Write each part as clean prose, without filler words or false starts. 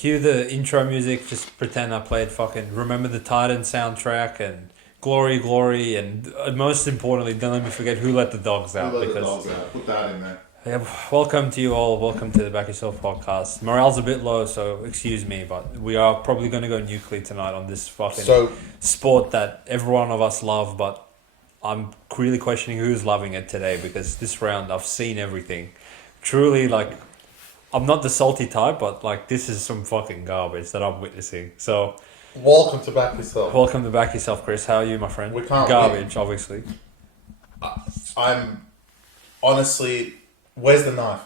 Cue the intro music. Just pretend I played fucking Remember the Titans soundtrack and Glory, Glory, and most importantly, don't let me forget Who Let the Dogs Out. Who Let the Dogs Out? Put that in there. Yeah, welcome to you all. Welcome to the Back Yourself Podcast. Morale's a bit low, so excuse me, but we are probably going to go nuclear tonight on this fucking sport that every one of us love, but I'm really questioning who's loving it today because this round I've seen everything. Truly, like, I'm not the salty type, but like this is some fucking garbage that I'm witnessing. So, welcome to Back Yourself. Welcome to Back Yourself, Chris. How are you, my friend? We can't garbage, obviously. I'm honestly. Where's the knife?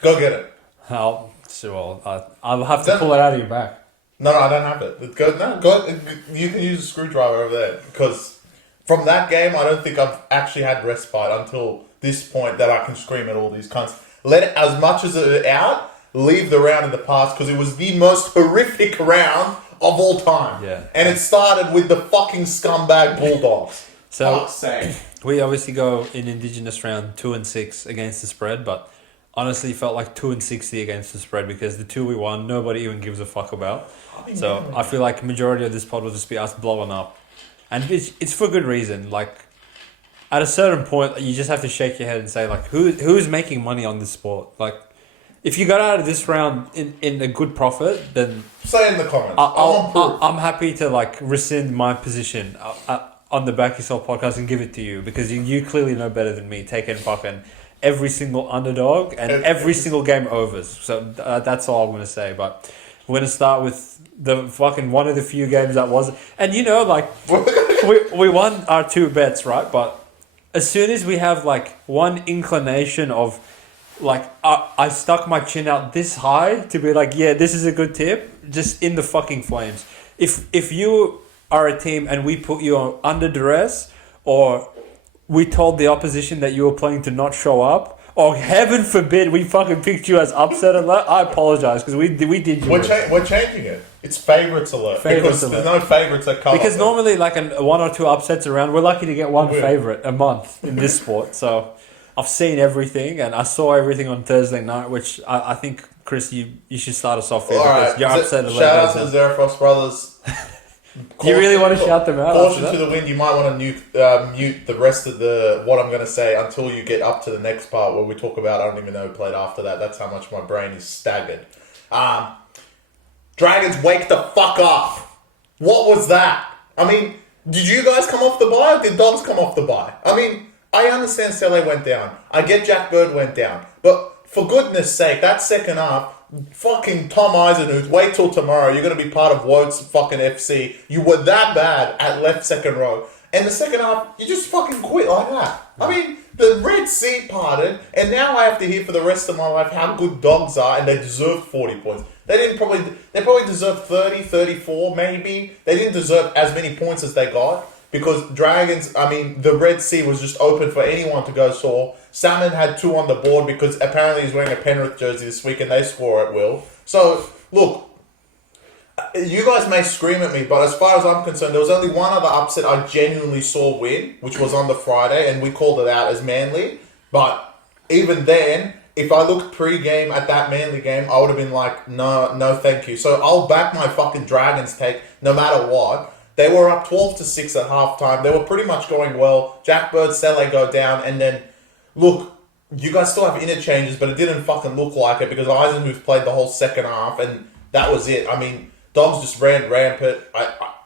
Go get it. I'll have to pull it out of your back. No, I don't have it. Go. You can use a screwdriver over there because from that game, I don't think I've actually had respite until this point that I can scream at all these cunts. Let it, as much as it out, leave the round in the past because it was the most horrific round of all time. Yeah. And it started with the fucking scumbag Bulldogs. So we obviously go in Indigenous round 2-6 against the spread, but honestly felt like 2-60 against the spread because the 2 we won, nobody even gives a fuck about. So I feel like majority of this pod will just be us blowing up. And it's for good reason. Like, at a certain point, you just have to shake your head and say, like, who's making money on this sport? Like, if you got out of this round in a good profit, then... Say in the comments. I'm happy to, like, rescind my position on the Back Yourself podcast and give it to you because you clearly know better than me, taking fucking every single underdog and every single game overs. So that's all I'm going to say. But we're going to start with the fucking one of the few games that wasn't... And, you know, like, we won our 2 bets, right? But... as soon as we have like one inclination of like I stuck my chin out this high to be like, yeah, this is a good tip, just in the fucking flames. If you are a team and we put you on under duress, or we told the opposition that you were playing to not show up, or heaven forbid we fucking picked you as upset alert, I apologize because we did you. We're changing it. It's favourites alert. There's no favourites that come. Because normally, like one or two upsets around, we're lucky to get one favourite a month in this sport. So I've seen everything, and I saw everything on Thursday night, which I think, Chris, you should start us off here because you're upset alert. Shout out to the Zerafrost brothers. You really want to shout them out? Caution to the wind. You might want to mute the rest of what I'm going to say until you get up to the next part where we talk about. I don't even know who played after that. That's how much my brain is staggered. Dragons, wake the fuck up! What was that? I mean, did you guys come off the bye or did Dogs come off the bye? I mean, I understand Sele went down. I get Jack Bird went down. But for goodness sake, that second half, fucking Tom Eisenhuth, wait till tomorrow. You're going to be part of Wode's fucking FC. You were that bad at left second row. And the second half, you just fucking quit like that. I mean, the Red Sea parted, and now I have to hear for the rest of my life how good Dogs are, and they deserved 40 points. They probably deserved 30, 34, maybe. They didn't deserve as many points as they got, because Dragons, I mean, the Red Sea was just open for anyone to go score. Salmon had 2 on the board because apparently he's wearing a Penrith jersey this week, and they score at will. So, look, you guys may scream at me, but as far as I'm concerned, there was only one other upset I genuinely saw win, which was on the Friday, and we called it out as Manly. But even then, if I looked pre-game at that Manly game, I would have been like, no, thank you. So I'll back my fucking Dragons take no matter what. They were up 12-6 at halftime. They were pretty much going well. Jack Bird, Sele go down, and then, look, you guys still have interchanges, but it didn't fucking look like it because Eisenhuth played the whole second half, and that was it. I mean, Dogs just ran rampant.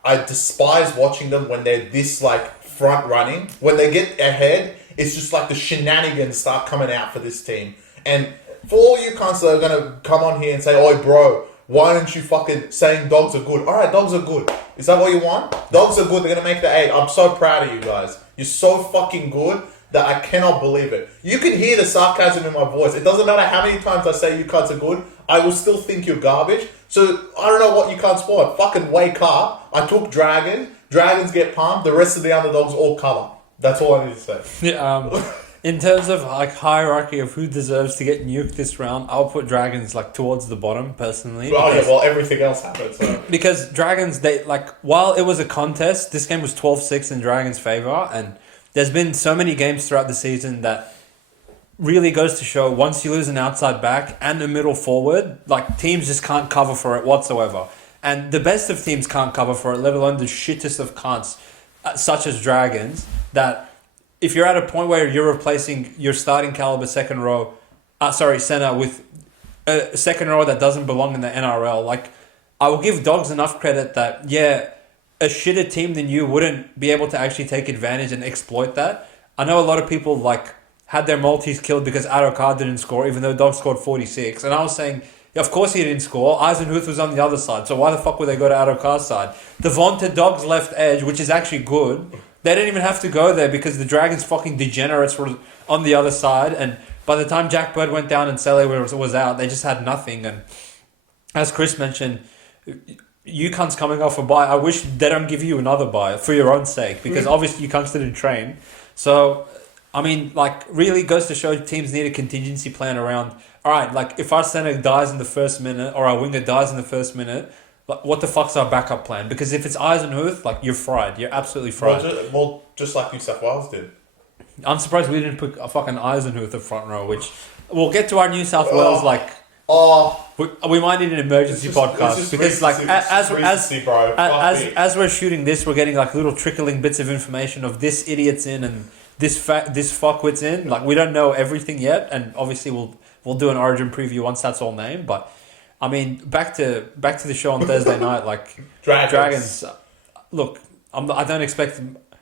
I despise watching them when they're this, like, front running. When they get ahead, it's just like the shenanigans start coming out for this team. And for all you cunts that are going to come on here and say, oi, bro, why aren't you fucking saying Dogs are good? All right, Dogs are good. Is that what you want? Dogs are good. They're going to make the 8. I'm so proud of you guys. You're so fucking good that I cannot believe it. You can hear the sarcasm in my voice. It doesn't matter how many times I say you cunts are good. I will still think you're garbage. So I don't know what you cunts want. Fucking wake up. I took Dragons. Dragons get pumped. The rest of the underdogs all cover. That's all I need to say. Yeah, in terms of like hierarchy of who deserves to get nuked this round, I'll put Dragons like towards the bottom personally. Well, everything else happened. So. Because Dragons, they like while it was a contest, this game was 12-6 in Dragons' favor, and there's been so many games throughout the season that really goes to show once you lose an outside back and a middle forward, like teams just can't cover for it whatsoever. And the best of teams can't cover for it, let alone the shittest of cunts, such as Dragons, that if you're at a point where you're replacing your starting caliber center with a second row that doesn't belong in the NRL, like, I will give Dogs enough credit that, yeah, a shitter team than you wouldn't be able to actually take advantage and exploit that. I know a lot of people, like, had their multis killed because Adokar didn't score, even though Dogs scored 46. And I was saying, yeah, of course he didn't score. Eisenhuth was on the other side. So why the fuck would they go to Adokar's side? The vaunted Dogs left edge, which is actually good, they didn't even have to go there because the Dragons fucking degenerates were on the other side. And by the time Jack Bird went down and Sele was out, they just had nothing. And as Chris mentioned, you cunts coming off a bye. I wish they don't give you another bye for your own sake, because obviously you cunts didn't train. So, I mean, like, really goes to show teams need a contingency plan around, all right, like, if our center dies in the first minute or our winger dies in the first minute, like, what the fuck's our backup plan? Because if it's Eisenhuth, like, you're fried. You're absolutely fried. Well, just like New South Wales did. I'm surprised we didn't put a fucking Eisenhuth at front row, which we'll get to our New South Wales, like... We might need an emergency podcast because, like, as we're shooting this, we're getting like little trickling bits of information of this idiot's in and this fuckwit's in. Like, we don't know everything yet, and obviously we'll do an Origin preview once that's all named. But I mean, back to the show on Thursday night. Like, Dragons. Look, I don't expect.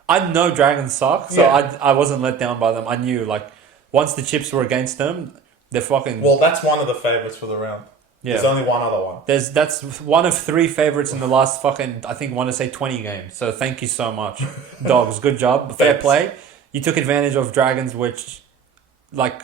I know Dragons suck, so I wasn't let down by them. I knew, like, once the chips were against them. They're fucking... Well, that's one of the favourites for the round. Yeah. There's only one other one. That's one of three favourites in the last fucking, I think, want to say 20 games. So thank you so much. Dogs, good job. Fair play. You took advantage of Dragons, which, like,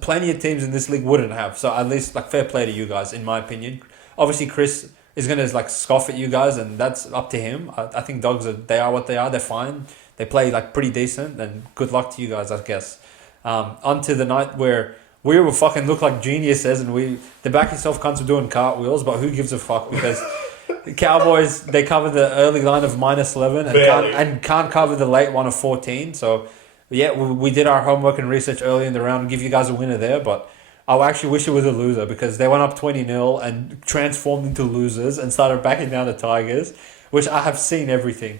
plenty of teams in this league wouldn't have. So at least, like, fair play to you guys, in my opinion. Obviously, Chris is going to, like, scoff at you guys, and that's up to him. I think Dogs, they are what they are. They're fine. They play, like, pretty decent, and good luck to you guys, I guess. On to the night where... we will fucking look like geniuses, and the back yourself cunts were doing cartwheels, but who gives a fuck? Because the Cowboys, they cover the early line of -11 and can't cover the late one of 14. So, yeah, we did our homework and research early in the round and give you guys a winner there, but I actually wish it was a loser because they went up 20-0 and transformed into losers and started backing down the Tigers, which I have seen everything.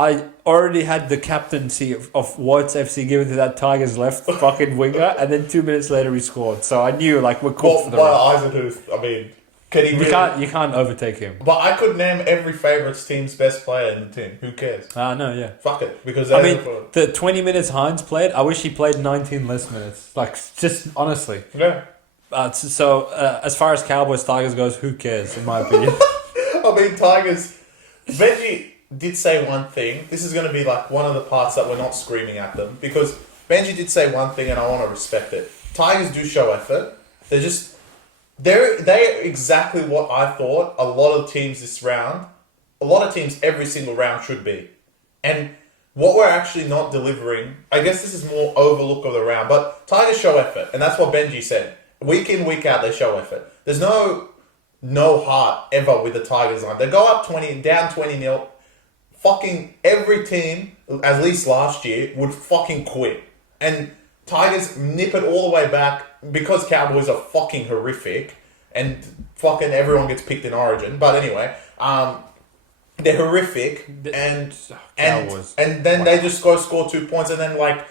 I already had the captaincy of Whites FC given to that Tigers left fucking winger, and then 2 minutes later he scored. So I knew, like, we're cooked for the round. Eisenhuth, I mean, can he you can't overtake him. But I could name every favourites team's best player in the team. Who cares? No, yeah. Fuck it, because I mean, the 20 minutes Hines played, I wish he played 19 less minutes. Like, just honestly. Yeah. As far as Cowboys-Tigers goes, who cares, in my opinion? I mean, Tigers... Benji did say one thing. This is going to be, like, one of the parts that we're not screaming at them. Because Benji did say one thing, and I want to respect it. Tigers do show effort. They're just... They're exactly what I thought a lot of teams this round... A lot of teams every single round should be. And... what we're actually not delivering, I guess this is more overlook of the round, but Tigers show effort, and that's what Benji said. Week in, week out, they show effort. There's no heart ever with the Tigers line. They go up 20, down 20-0. Fucking every team, at least last year, would fucking quit. And Tigers nip it all the way back because Cowboys are fucking horrific, and fucking everyone gets picked in Origin. But anyway, they're horrific, and then they just go score 2 points, and then, like,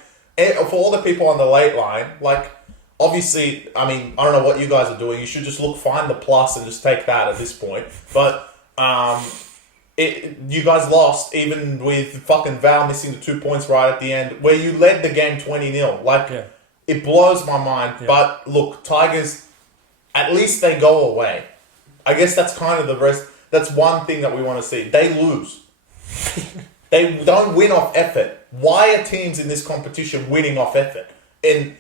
for all the people on the late line, like, obviously, I mean, I don't know what you guys are doing. You should just find the plus and just take that at this point. But you guys lost even with fucking Val missing the 2 points right at the end, where you led the game 20-0. Like, it blows my mind. Yeah. But look, Tigers, at least they go away. I guess that's kind of the rest. That's one thing that we want to see. They lose. They don't win off effort. Why are teams in this competition winning off effort? And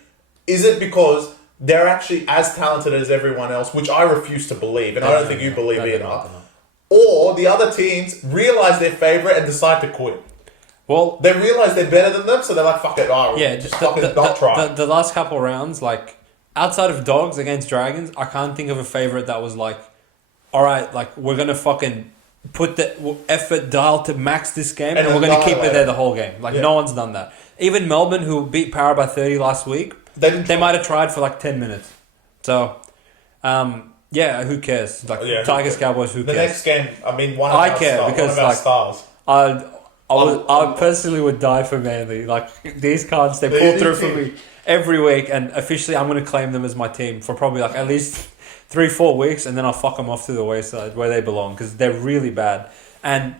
is it because they're actually as talented as everyone else, which I refuse to believe, and I don't think you believe either. Or the other teams realize they're favourite and decide to quit. Well, they realize they're better than them, so they're like, fuck it, just fucking not try. The last couple rounds, like, outside of Dogs against Dragons, I can't think of a favourite that was like, all right, like, we're going to fucking put the effort dial to max this game and we're going to keep it there the whole game. Like, no one's done that. Even Melbourne, who beat Parramatta by 30 last week, They might have tried for like 10 minutes. So, yeah, who cares? Like Tigers, Cowboys, who cares? The next game, I mean, one of our stars. I personally would die for Manly. Like, these cards, they pull through for me every week, and officially I'm going to claim them as my team for probably like at least 3-4 weeks, and then I'll fuck them off to the wayside where they belong, because they're really bad. And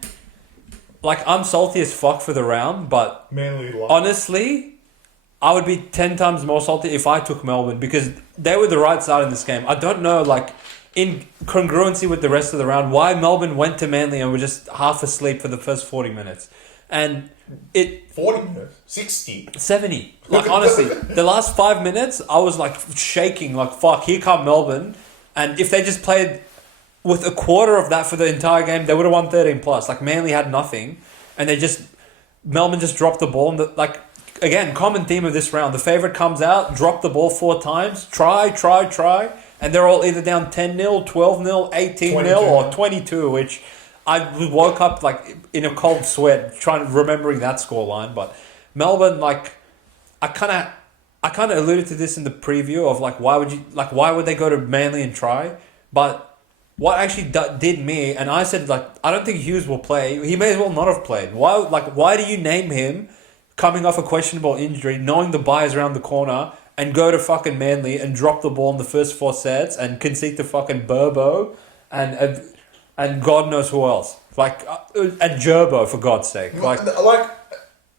like, I'm salty as fuck for the round, but honestly, I would be 10 times more salty if I took Melbourne, because they were the right side in this game. I don't know, like, in congruency with the rest of the round, why Melbourne went to Manly and were just half asleep for the first 40 minutes. And 40 minutes? 60? 70. Like, honestly, the last 5 minutes, I was like shaking, like, fuck, here come Melbourne. And if they just played with a quarter of that for the entire game, they would have won 13 plus. Like, Manly had nothing, and Melbourne just dropped the ball. And again, common theme of this round: the favorite comes out, drop the ball 4 times, try, and they're all either down 10-0, 12-0, 18-0, or 22. Which I woke up like in a cold sweat remembering that scoreline. But Melbourne, like, I kind of alluded to this in the preview of like, why would they go to Manly and try? But what actually did me, and I said, like, I don't think Hughes will play. He may as well not have played. Why do you name him coming off a questionable injury, knowing the bye is around the corner, and go to fucking Manly and drop the ball in the first 4 sets and concede to fucking Burbo and God knows who else, like, and Gerbo, for God's sake. Like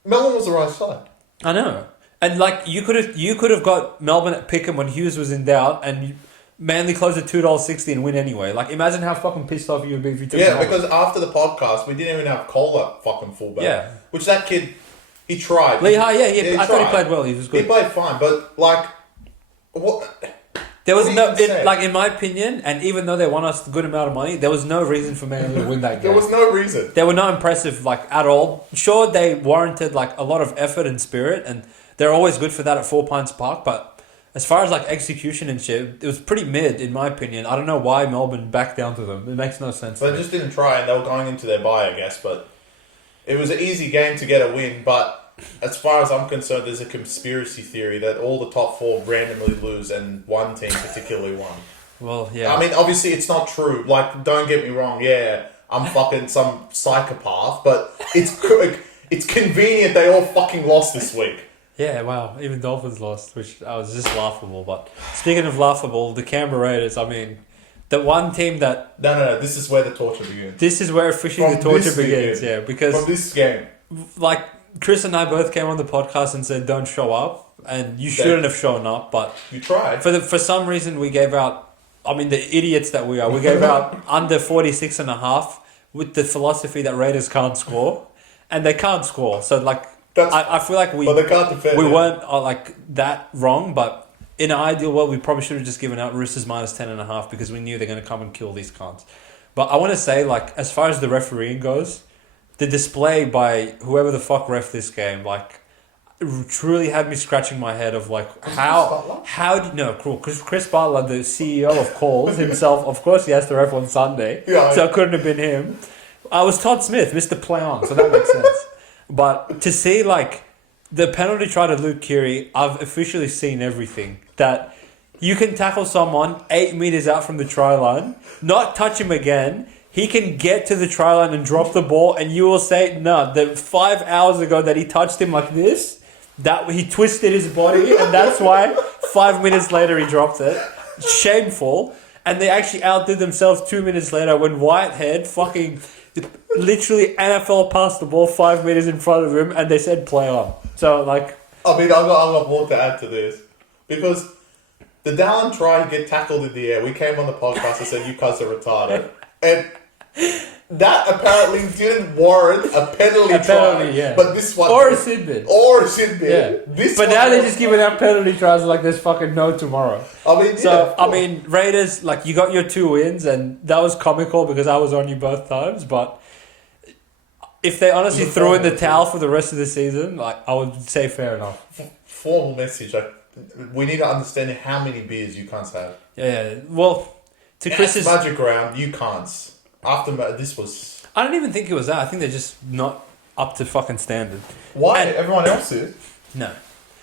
Melbourne was the right side. I know. And like, you could have got Melbourne at Pickham when Hughes was in doubt, and Manly closed at $2.60 and win anyway. Like, imagine how fucking pissed off you would be if you took Melbourne. Because after the podcast, we didn't even have Cole at fucking fullback. Yeah. Which that kid, he tried. Lehigh, I thought he played well. He was good. He played fine, but like, what? There was in my opinion, and even though they won us a good amount of money, there was no reason for Manly to win that game. There was no reason. They were not impressive, like, at all. Sure, they warranted like a lot of effort and spirit, and they're always good for that at 4 Pines Park, but as far as like execution and shit, it was pretty mid in my opinion. I don't know why Melbourne backed down to them. It makes no sense. They just didn't try, and they were going into their bye, I guess. But it was an easy game to get a win. But as far as I'm concerned, there's a conspiracy theory that all the top 4 randomly lose, and one team particularly won. Well, yeah. I mean, obviously it's not true. Like, don't get me wrong. Yeah, I'm fucking some psychopath, but it's convenient they all fucking lost this week. Yeah, wow. Even Dolphins lost, which I was just laughable. But speaking of laughable, the Canberra Raiders, I mean, the one team that... No. This is where the torture begins. This is where officially the torture begins, yeah. Because... From this game. Like, Chris and I both came on the podcast and said, don't show up. And you shouldn't have shown up, but... You tried. For some reason, we gave out... I mean, the idiots that we are. We gave out under 46.5 with the philosophy that Raiders can't score. And they can't score. So, like... I feel like we weren't like that wrong, but in an ideal world, we probably should have just given out Roosters minus 10.5 because we knew they're going to come and kill these cunts. But I want to say, like, as far as the refereeing goes, the display by whoever the fuck ref this game, like, truly had me scratching my head of like because Chris Butler, the CEO of Calls himself, of course he has to ref on Sunday, so it couldn't have been him. I was Todd Smith, Mr. Play On, so that makes sense. But to see, like, the penalty try to Luke Keary, I've officially seen everything. That you can tackle someone 8 meters out from the try line, not touch him again, he can get to the try line and drop the ball, and you will say, no, that 5 hours ago that he touched him like this, that he twisted his body, and that's why 5 minutes later he dropped it. Shameful. And they actually outdid themselves 2 minutes later when Whitehead fucking... literally NFL passed the ball 5 meters in front of him and they said play on. So, like... I mean, I've got more to add to this. Because the Dallin try to get tackled in the air, we came on the podcast and said, you guys are retarded. And that apparently didn't warrant a penalty try. Yeah. But this one... Or a sin bin. Yeah. But now they're just giving out penalty tries like there's fucking no tomorrow. I mean, Raiders, like, you got your 2 wins and that was comical because I was on you both times, but if they honestly threw in the towel for the rest of the season, like, I would say fair enough. Formal message, like, we need to understand how many beers you can't have. Yeah, well, to Chris's... Magic round, you can't. After this was... I don't even think it was that. I think they're just not up to fucking standard. Why? Everyone else is. No.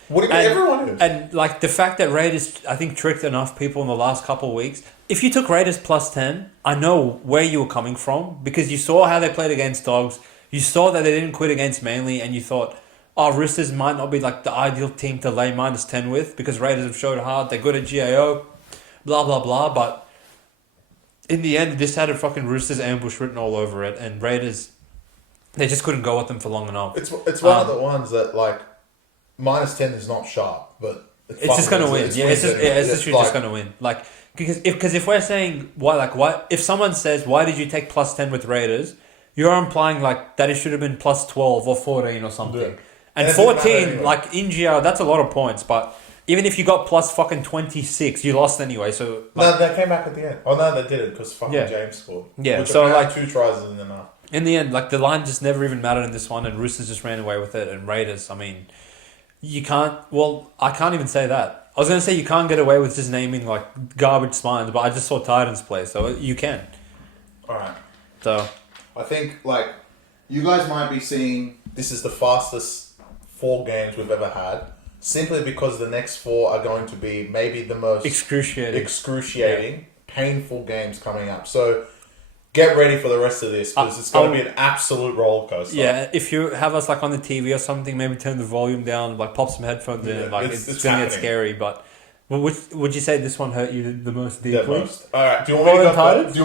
What do you mean everyone is? And like the fact that Raiders, I think, tricked enough people in the last couple of weeks. If you took Raiders plus 10, I know where you were coming from because you saw how they played against Dogs. You saw that they didn't quit against Manly, and you thought, oh, Roosters might not be like the ideal team to lay minus 10 with because Raiders have showed hard. They're good at GAO, blah, blah, blah. But in the end, this had a fucking Roosters ambush written all over it, and Raiders, they just couldn't go at them for long enough. It's one of the ones that, like, minus 10 is not sharp, but it's just going to win. It's literally just going to win. Like, because if we're saying, why, if someone says, why did you take plus 10 with Raiders, you're implying, like, that it should have been plus 12 or 14 or something. Yeah. And 14, anyway. Like, in GR, that's a lot of points, but even if you got plus fucking 26, you lost anyway, so... Like, no, they came back at the end. Oh, no, they didn't, because fucking James scored. Yeah, which so, like... 2 tries isn't enough. In the end, like, the line just never even mattered in this one, and Roosters just ran away with it, and Raiders, I mean... You can't... Well, I can't even say that. I was going to say you can't get away with just naming, like, garbage spines, but I just saw Titans play, so you can. Alright. So... I think, like, you guys might be seeing this is the fastest 4 games we've ever had, simply because the next 4 are going to be maybe the most... Excruciating, painful games coming up. So... Get ready for the rest of this because it's going to be an absolute roller coaster. Yeah, if you have us like on the TV or something, maybe turn the volume down, like pop some headphones in. Like it's going to get scary. But would you say this one hurt you the most deeply? The most. All right. Do you want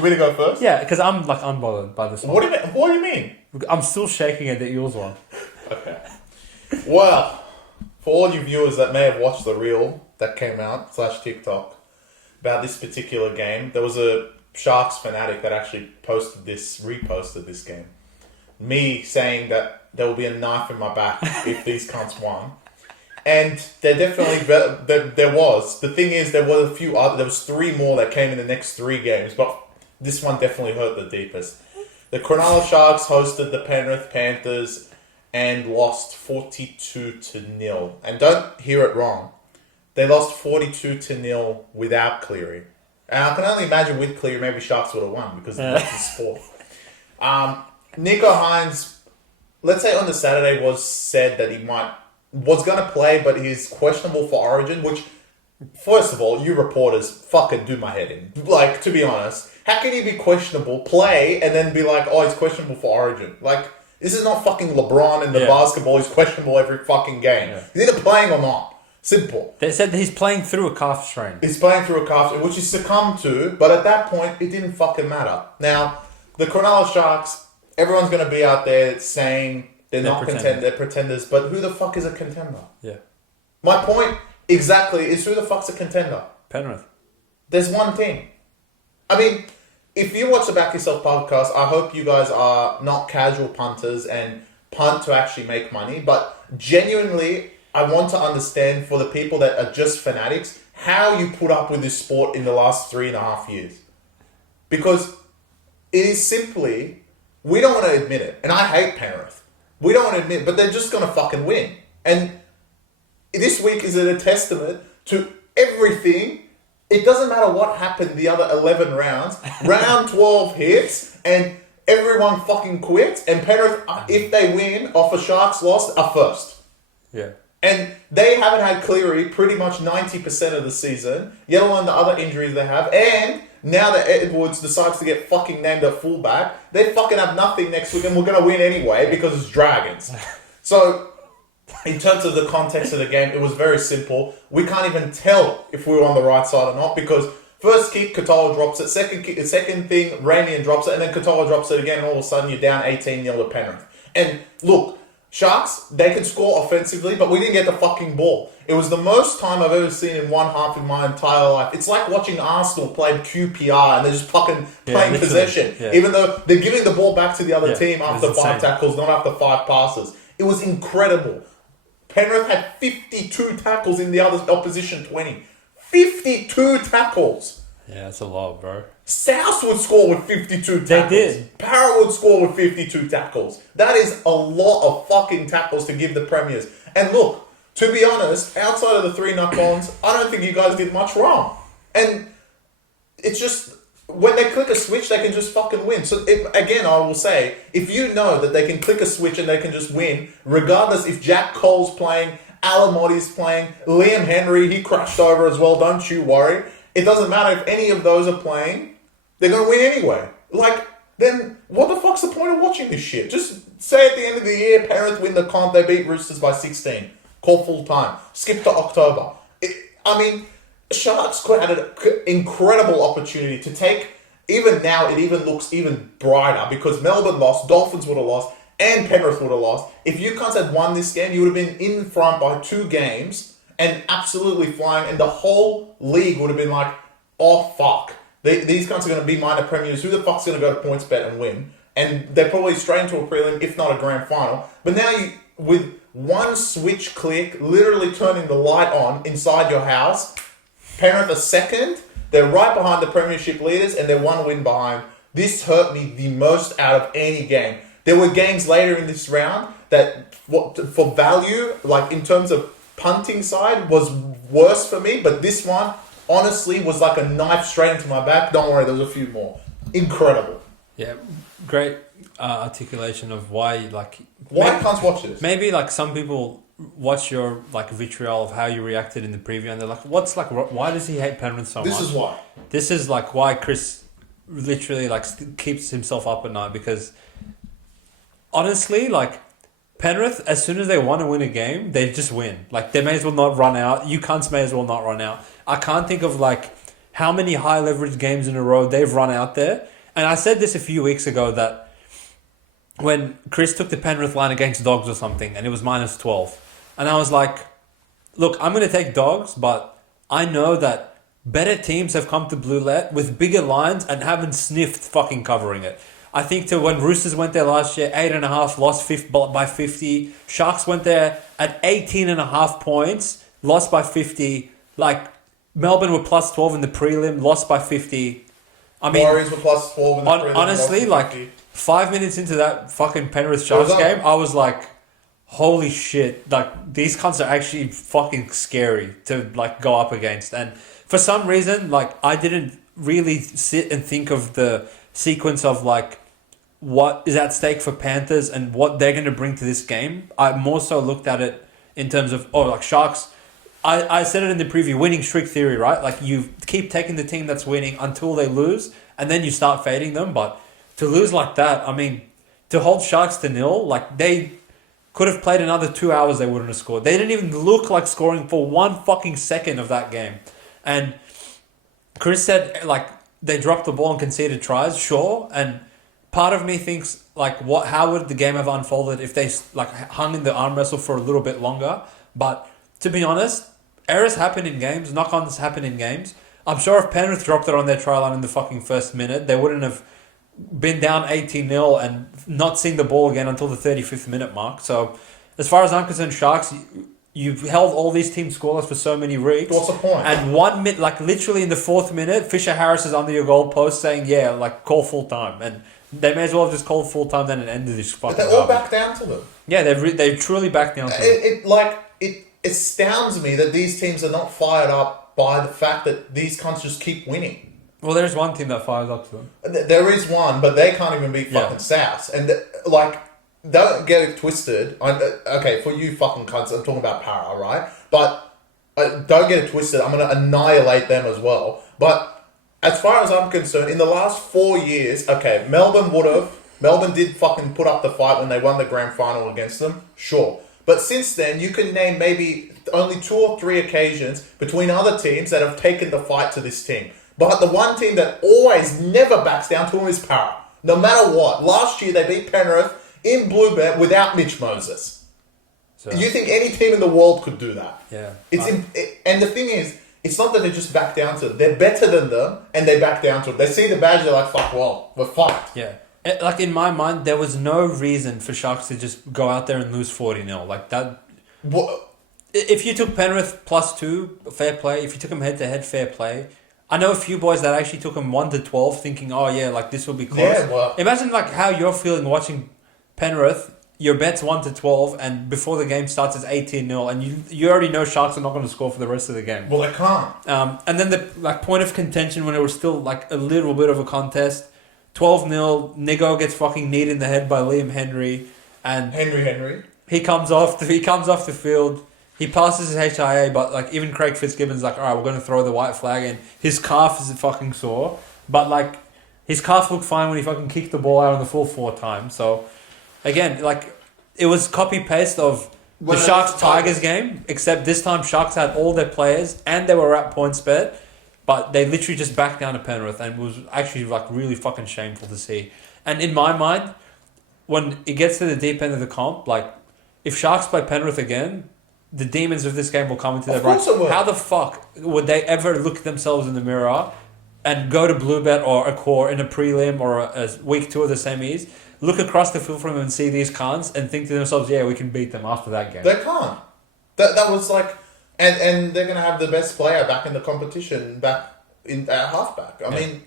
me to go first? Yeah, because I'm like unbothered by this one. What do you mean? I'm still shaking at the Eels one. Okay. Well, for all you viewers that may have watched the reel that came out / TikTok about this particular game, there was a Sharks fanatic that actually reposted this game. Me saying that there will be a knife in my back if these cunts won. And there definitely, there was. The thing is, there was there was 3 more that came in the next 3 games, but this one definitely hurt the deepest. The Cronulla Sharks hosted the Penrith Panthers and lost 42-0. And don't hear it wrong. They lost 42-0 without Cleary. And I can only imagine with Cleary, maybe Sharks would have won because that's the sport. Nico Hines, let's say on the Saturday, was said that he was going to play, but he's questionable for Origin, which, first of all, you reporters fucking do my head in. Like, to be honest, how can he be questionable, play, and then be like, oh, he's questionable for Origin? Like, this is not fucking LeBron in the basketball. He's questionable every fucking game. Yeah. He's either playing or not. Simple. They said that he's playing through a calf strain. He's playing through a calf strain, which he succumbed to, but at that point, it didn't fucking matter. Now, the Cronulla Sharks, everyone's going to be out there saying they're not contenders, they're pretenders, but who the fuck is a contender? Yeah. My point exactly is who the fuck's a contender? Penrith. There's one team. I mean, if you watch the Back Yourself podcast, I hope you guys are not casual punters and punt to actually make money, but genuinely... I want to understand for the people that are just fanatics how you put up with this sport in the last 3.5 years. Because it is simply, we don't want to admit it. And I hate Penrith. We don't want to admit it, but they're just going to fucking win. And this week is a testament to everything. It doesn't matter what happened the other 11 rounds. Round 12 hits and everyone fucking quits. And Penrith, if they win off a Sharks loss, are first. Yeah. And they haven't had Cleary pretty much 90% of the season, yet alone the other injuries they have. And now that Edwards decides to get fucking named at fullback, they fucking have nothing next week and we're going to win anyway because it's Dragons. So, in terms of the context of the game, it was very simple. We can't even tell if we were on the right side or not because first kick, Katoa drops it. Second thing, Ramian drops it. And then Katoa drops it again and all of a sudden you're down 18-0 to Penrith. And look... Sharks, they can score offensively, but we didn't get the fucking ball. It was the most time I've ever seen in one half in my entire life. It's like watching Arsenal play QPR and they're just fucking playing possession. Yeah. Even though they're giving the ball back to the other team after 5 tackles, not after 5 passes. It was incredible. Penrith had 52 tackles in the opposition 20. 52 tackles. Yeah, that's a lot, bro. South would score with 52 tackles. They did. Parra would score with 52 tackles. That is a lot of fucking tackles to give the Premiers. And look, to be honest, outside of the 3 knock-ons, I don't think you guys did much wrong. And it's just, when they click a switch, they can just fucking win. So, again, I will say, if you know that they can click a switch and they can just win, regardless if Jack Cole's playing Alamotti's playing. Liam Henry, he crashed over as well. Don't you worry. It doesn't matter if any of those are playing. They're going to win anyway. Like, then what the fuck's the point of watching this shit? Just say at the end of the year, Penrith win the comp, they beat Roosters by 16. Call full time. Skip to October. Sharks had an incredible opportunity to take. Even now, it even looks even brighter because Melbourne lost, Dolphins would have lost, and Penrith would have lost. If you guys had won this game, you would have been in front by 2 games and absolutely flying, and the whole league would have been like, oh fuck. These guys are going to be minor premiers. Who the fuck's going to go to PointsBet and win? And they're probably straight into a prelim, if not a grand final. But now, with one switch click, literally turning the light on inside your house, Penrith are second. They're right behind the premiership leaders, and they're 1 win behind. This hurt me the most out of any game. There were games later in this round that, for value, like in terms of punting side, was worse for me. But this one, honestly, was like a knife straight into my back. Don't worry, there's a few more. Incredible. Yeah, great articulation of why I can't watch this. Maybe like some people watch your like vitriol of how you reacted in the preview, and they're like, why does he hate Penrith so much? This is why. This is like why Chris literally like keeps himself up at night, because honestly, like, Penrith, as soon as they want to win a game, they just win. Like, they may as well not run out. You cunts may as well not run out. I can't think of, like, how many high leverage games in a row they've run out there. And I said this a few weeks ago that when Chris took the Penrith line against Dogs or something, and it was minus 12. And I was like, look, I'm going to take Dogs, but I know that better teams have come to Bluelet with bigger lines and haven't sniffed fucking covering it. I think when Roosters went there last year, 8.5, lost by 50. Sharks went there at 18.5 points, lost by 50. Like, Melbourne were plus 12 in the prelim, lost by 50. I mean, Warriors were plus 12 in the prelim. Honestly, like, 5 minutes into that fucking Penrith Sharks game, I was like, holy shit. Like, these cunts are actually fucking scary to, like, go up against. And for some reason, like, I didn't really sit and think of the sequence of, like, what is at stake for Panthers and what they're going to bring to this game. I more so looked at it in terms of, like, Sharks. I said it in the preview, winning streak theory, right? Like, you keep taking the team that's winning until they lose, and then you start fading them. But to lose like that, I mean, to hold Sharks to 0, like, they could have played another 2 hours, they wouldn't have scored. They didn't even look like scoring for 1 fucking second of that game. And Chris said, like, they dropped the ball and conceded tries, sure, and part of me thinks, like, how would the game have unfolded if they, like, hung in the arm wrestle for a little bit longer? But to be honest, errors happen in games, knock-ons happen in games. I'm sure if Penrith dropped it on their try line in the fucking first minute, they wouldn't have been down 18-0 and not seen the ball again until the 35th minute mark. So, as far as I'm concerned, Sharks, you've held all these teams scoreless for so many weeks. What's the point? And 1 minute, like, literally in the 4th minute, Fisher Harris is under your goal post saying, yeah, like, call full time. And they may as well have just called full time then and ended this fucking But they all back down to them. Yeah, they truly backed down to them. It astounds me that these teams are not fired up by the fact that these cunts just keep winning. Well, there's one team that fires up to them. There is one, but they can't even beat fucking South. And, like, don't get it twisted. Okay, for you fucking cunts, I'm talking about Para, right? But don't get it twisted. I'm going to annihilate them as well. But as far as I'm concerned, in the last 4 years, okay, Melbourne did fucking put up the fight when they won the grand final against them, sure. But since then, you can name maybe only 2 or 3 occasions between other teams that have taken the fight to this team. But the one team that always never backs down to them is Para. No matter what. Last year, they beat Penrith in Bluebet without Mitch Moses. So, you think any team in the world could do that? Yeah. And the thing is, it's not that they just back down to them. They're better than them, and they back down to them. They see the badge, they're like, fuck, well, we're fucked. Yeah. Like, in my mind, there was no reason for Sharks to just go out there and lose 40-0. Like, that... What? If you took Penrith +2, fair play. If you took them head-to-head, fair play. I know a few boys that actually took them 1-12, thinking, oh, yeah, like, this will be close. Yeah, well... Imagine, like, how you're feeling watching Penrith. Your bet's 1-12, and before the game starts, it's 18-0, and you already know Sharks are not going to score for the rest of the game. Well, they can't. And then the, like, point of contention when it was still, like, a little bit of a contest, 12-0, Nigo gets fucking kneed in the head by Liam Henry, and Henry. he comes off the field. He passes his HIA, but like even Craig Fitzgibbon's like, all right, we're going to throw the white flag in. His calf is fucking sore, but like his calf looked fine when he fucking kicked the ball out on the full 4 times. So again, like it was copy paste of the Sharks Tigers game, except this time Sharks had all their players and they were at points bet, but they literally just backed down to Penrith, and it was actually like really fucking shameful to see. And in my mind, when it gets to the deep end of the comp, like if Sharks play Penrith again, the demons of this game will come into their brain. How the fuck would they ever look at themselves in the mirror and go to Bluebet or a core in a prelim or a week 2 of the semis, look across the field from them and see these cons and think to themselves, yeah, we can beat them after that game? They can't. That was like... And they're going to have the best player back in the competition back at halfback. I mean,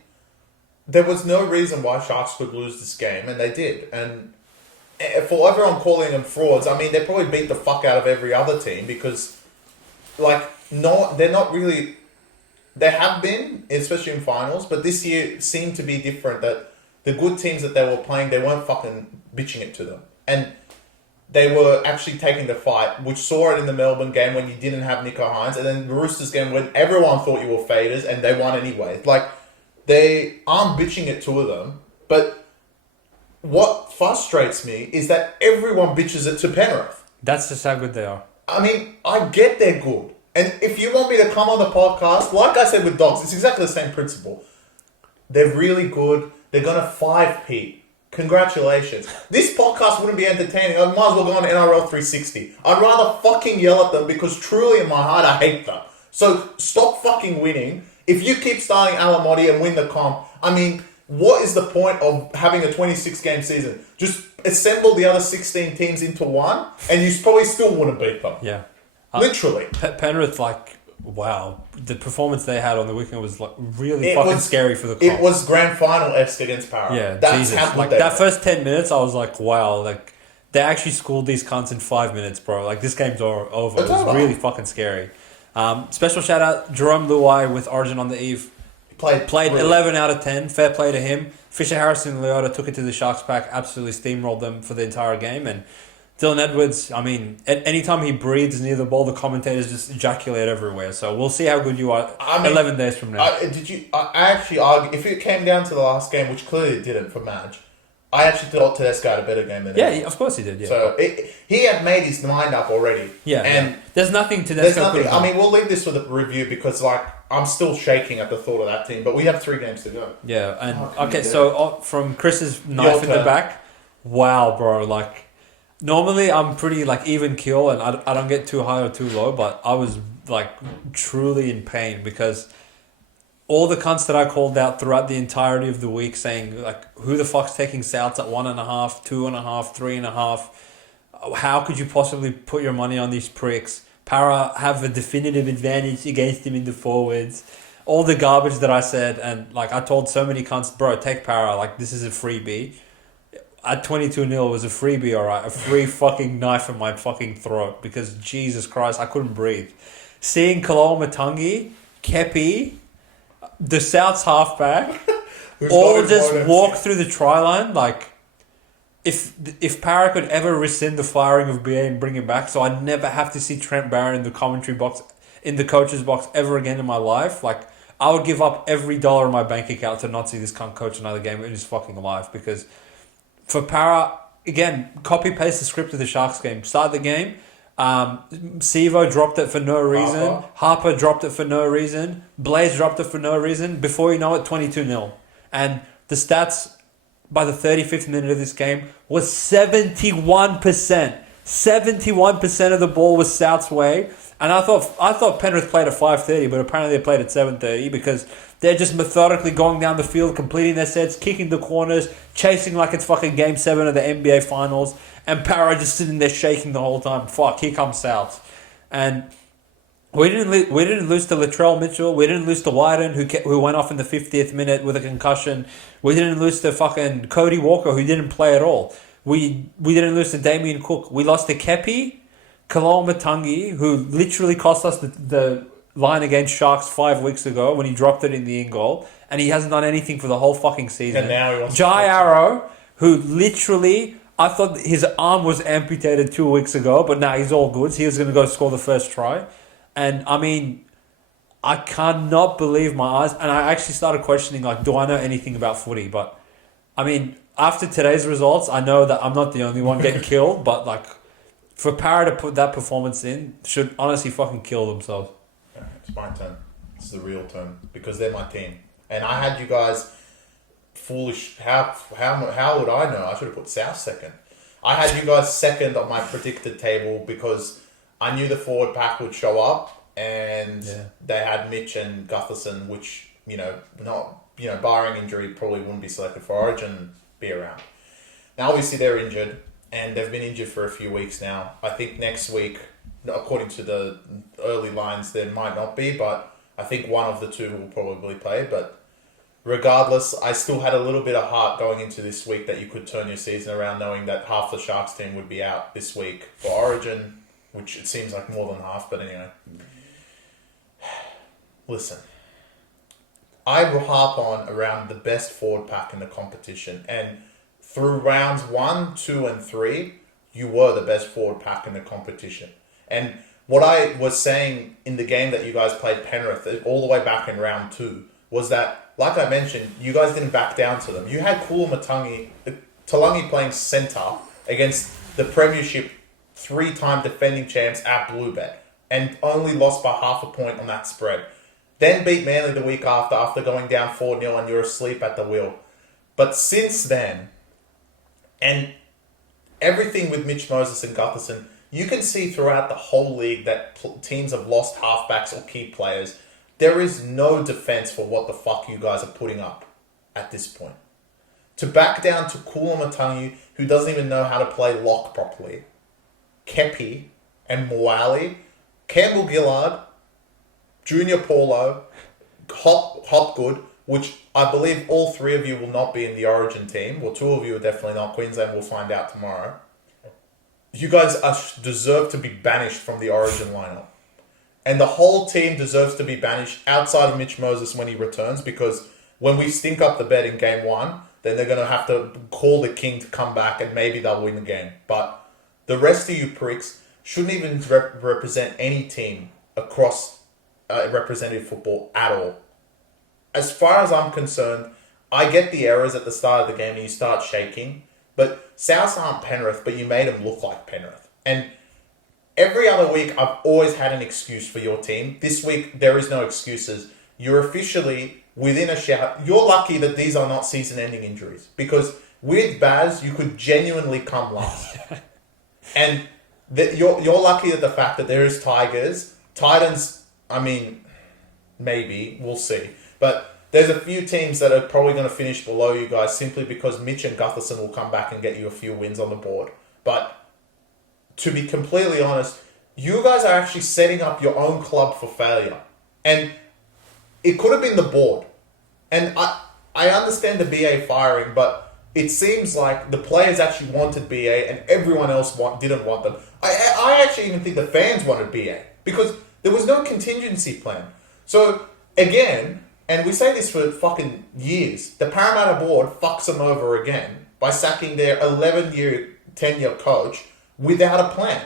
there was no reason why Sharks could lose this game, and they did. And for everyone calling them frauds, I mean, they probably beat the fuck out of every other team because, like, no, they're not really... They have been, especially in finals, but this year seemed to be different, that the good teams that they were playing, they weren't fucking bitching it to them. And they were actually taking the fight, which saw it in the Melbourne game when you didn't have Nico Hines, and then the Roosters game when everyone thought you were faders and they won anyway. Like, they aren't bitching it to them, but what frustrates me is that everyone bitches it to Penrith. That's just how good they are. I mean, I get they're good. And if you want me to come on the podcast, like I said with Dogs, it's exactly the same principle. They're really good. They're going to 5-Pete. Congratulations. This podcast wouldn't be entertaining. I might as well go on NRL 360. I'd rather fucking yell at them because truly in my heart I hate them. So stop fucking winning. If you keep starting Alamotti and win the comp, I mean, what is the point of having a 26-game season? Just assemble the other 16 teams into one and you probably still wouldn't beat them. Yeah. Literally. Penrith, like, wow. The performance they had on the weekend was like really scary for the comp. It was grand final-esque against Parramatta. Yeah, that's Jesus. How like that first 10 minutes, I was like, wow, like they actually schooled these cunts in 5 minutes, bro. Like this game's over. It was really fucking scary. Special shout out Jerome Luai with Origin on the eve. Played 11 out of 10. Fair play to him. Fisher Harrison and Leota took it to the Sharks pack, absolutely steamrolled them for the entire game. And Dylan Edwards, I mean, anytime he breathes near the ball, the commentators just ejaculate everywhere. So we'll see how good you are 11 days from now. I actually argue, if it came down to the last game, which clearly it didn't for Madge, I actually thought Tedesco had a better game than him. Yeah, of course he did. Yeah. So he had made his mind up already. Yeah, and there's nothing Tedesco could have done. I mean, we'll leave this for the review because, like, I'm still shaking at the thought of that team. But we have 3 games to go. Yeah, and okay, so from Chris's knife in the back, wow, bro, like. Normally, I'm pretty, like, even keel and I don't get too high or too low, but I was, like, truly in pain because all the cunts that I called out throughout the entirety of the week saying, like, who the fuck's taking Souths at 1.5, 2.5, 3.5? How could you possibly put your money on these pricks? Para have a definitive advantage against him in the forwards. All the garbage that I said, and, like, I told so many cunts, bro, take Para, like, this is a freebie. At 22-0, it was a freebie, alright. A free fucking knife in my fucking throat because, Jesus Christ, I couldn't breathe. Seeing Kaloa Matangi, Kepi, the South's halfback, all just walk through the try line. Like, if Parra could ever rescind the firing of BA and bring him back, so I'd never have to see Trent Barron in the commentary box, in the coach's box ever again in my life, like, I would give up every dollar in my bank account to not see this cunt coach another game in his fucking life because... For Para, again, copy-paste the script of the Sharks game. Start the game. Sivo dropped it for no reason. Harper dropped it for no reason. Blaze dropped it for no reason. Before you know it, 22-0. And the stats by the 35th minute of this game was 71%. 71% of the ball was South's way. And I thought Penrith played at 5:30, but apparently they played at 7:30 because they're just methodically going down the field, completing their sets, kicking the corners, chasing like it's fucking Game 7 of the NBA Finals, and Para just sitting there shaking the whole time. Fuck, here comes South. And we didn't lose to Latrell Mitchell. We didn't lose to Wyden, who went off in the 50th minute with a concussion. We didn't lose to fucking Cody Walker, who didn't play at all. We didn't lose to Damien Cook. We lost to Kepi, Kaloa Matangi, who literally cost us the line against Sharks 5 weeks ago when he dropped it in the in goal, and he hasn't done anything for the whole fucking season. And now he wants Jai Arrow, who literally I thought his arm was amputated 2 weeks ago, but now he's all good. So he was going to go score the first try. And, I mean, I cannot believe my eyes. And I actually started questioning, like, do I know anything about footy? But, I mean, after today's results, I know that I'm not the only one getting killed. But, like, for Parra to put that performance in, should honestly fucking kill themselves. Yeah, it's my turn. It's the real turn. Because they're my team. And I had you guys... foolish. How would I know? I should have put South second. I had you guys second on my predicted table because I knew the forward pack would show up, and they had Mitch and Gutherson, which barring injury, probably wouldn't be selected for Origin, be around. Now, obviously, they're injured, and they've been injured for a few weeks now. I think next week, according to the early lines, there might not be, but I think one of the two will probably play, but. Regardless, I still had a little bit of heart going into this week that you could turn your season around knowing that half the Sharks team would be out this week for Origin, which it seems like more than half, but anyway. Listen, I harp on around the best forward pack in the competition, and through rounds 1, 2, and 3, you were the best forward pack in the competition. And what I was saying in the game that you guys played Penrith all the way back in round 2 was that, like I mentioned, you guys didn't back down to them. You had Talangi playing centre against the Premiership 3-time defending champs at Bluebet and only lost by half a point on that spread. Then beat Manly the week after going down 4-0 and you're asleep at the wheel. But since then, and everything with Mitch Moses and Gutherson, you can see throughout the whole league that teams have lost halfbacks or key players. There is no defense for what the fuck you guys are putting up at this point. To back down to Matangi, who doesn't even know how to play lock properly, Kepi and Moali, Campbell Gillard, Junior Paulo, Hopgood, which I believe all three of you will not be in the Origin team. Well, two of you are definitely not. Queensland will find out tomorrow. You guys deserve to be banished from the Origin lineup. And the whole team deserves to be banished outside of Mitch Moses when he returns, because when we stink up the bed in game 1, then they're going to have to call the king to come back and maybe they'll win the game. But the rest of you pricks shouldn't even represent any team across representative football at all. As far as I'm concerned, I get the errors at the start of the game and you start shaking, but Souths aren't Penrith, but you made them look like Penrith. And every other week, I've always had an excuse for your team. This week, there is no excuses. You're officially within a shout. You're lucky that these are not season-ending injuries, because with Baz, you could genuinely come last. And you're lucky that the fact that there is Tigers. Titans, I mean, maybe. We'll see. But there's a few teams that are probably going to finish below you guys simply because Mitch and Gutherson will come back and get you a few wins on the board. But to be completely honest, you guys are actually setting up your own club for failure. And it could have been the board. And I understand the BA firing, but it seems like the players actually wanted BA and everyone else didn't want them. I actually even think the fans wanted BA because there was no contingency plan. So, again, and we say this for fucking years, the Parramatta board fucks them over again by sacking their 11-year tenure coach without a plan.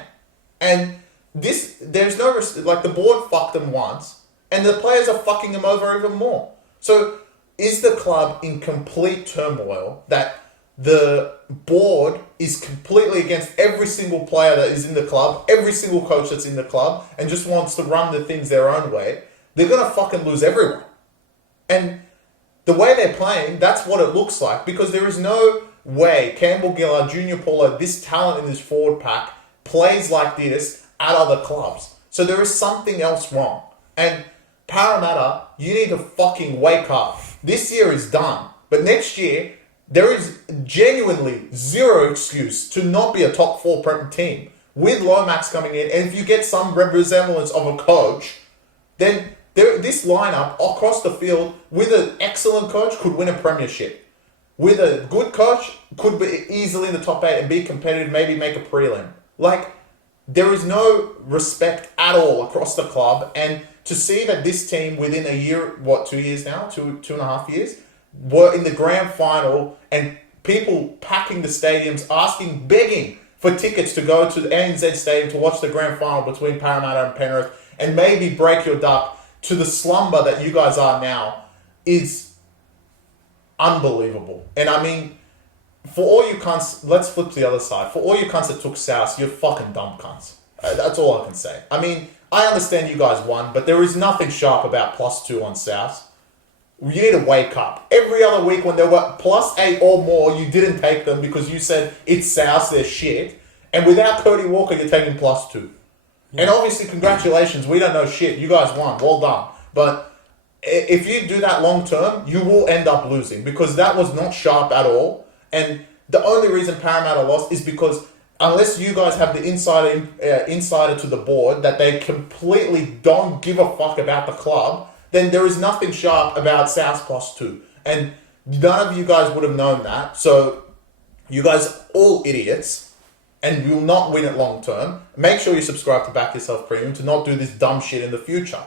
And there's no, the board fucked them once, and the players are fucking them over even more. So, is the club in complete turmoil that the board is completely against every single player that is in the club, every single coach that's in the club, and just wants to run the things their own way? They're going to fucking lose everyone. And the way they're playing, that's what it looks like, because there is no way Campbell Gillard, Junior Paulo, this talent in this forward pack, plays like this at other clubs. So there is something else wrong. And Parramatta, you need to fucking wake up. This year is done. But next year, there is genuinely zero excuse to not be a top 4 team with Lomax coming in. And if you get some resemblance of a coach, then this lineup across the field with an excellent coach could win a premiership. With a good coach, could be easily in the top 8 and be competitive, maybe make a prelim. There is no respect at all across the club. And to see that this team within a year, 2 years now, 2.5 years, were in the grand final and people packing the stadiums, begging for tickets to go to the ANZ Stadium to watch the grand final between Parramatta and Penrith and maybe break your duck to the slumber that you guys are now is unbelievable. And I mean, for all you cunts, let's flip to the other side. For all you cunts that took South, you're fucking dumb cunts. That's all I can say. I mean, I understand you guys won, but there is nothing sharp about +2 on South. You need to wake up. Every other week when there were +8 or more, you didn't take them because you said it's South, they're shit. And without Cody Walker, you're taking +2. Yeah. And obviously, congratulations. We don't know shit. You guys won. Well done. But if you do that long term, you will end up losing because that was not sharp at all. And the only reason Parramatta lost is because unless you guys have the insider to the board that they completely don't give a fuck about the club, then there is nothing sharp about South +2. And none of you guys would have known that. So you guys are all idiots and you will not win it long term. Make sure you subscribe to Back Yourself Premium to not do this dumb shit in the future.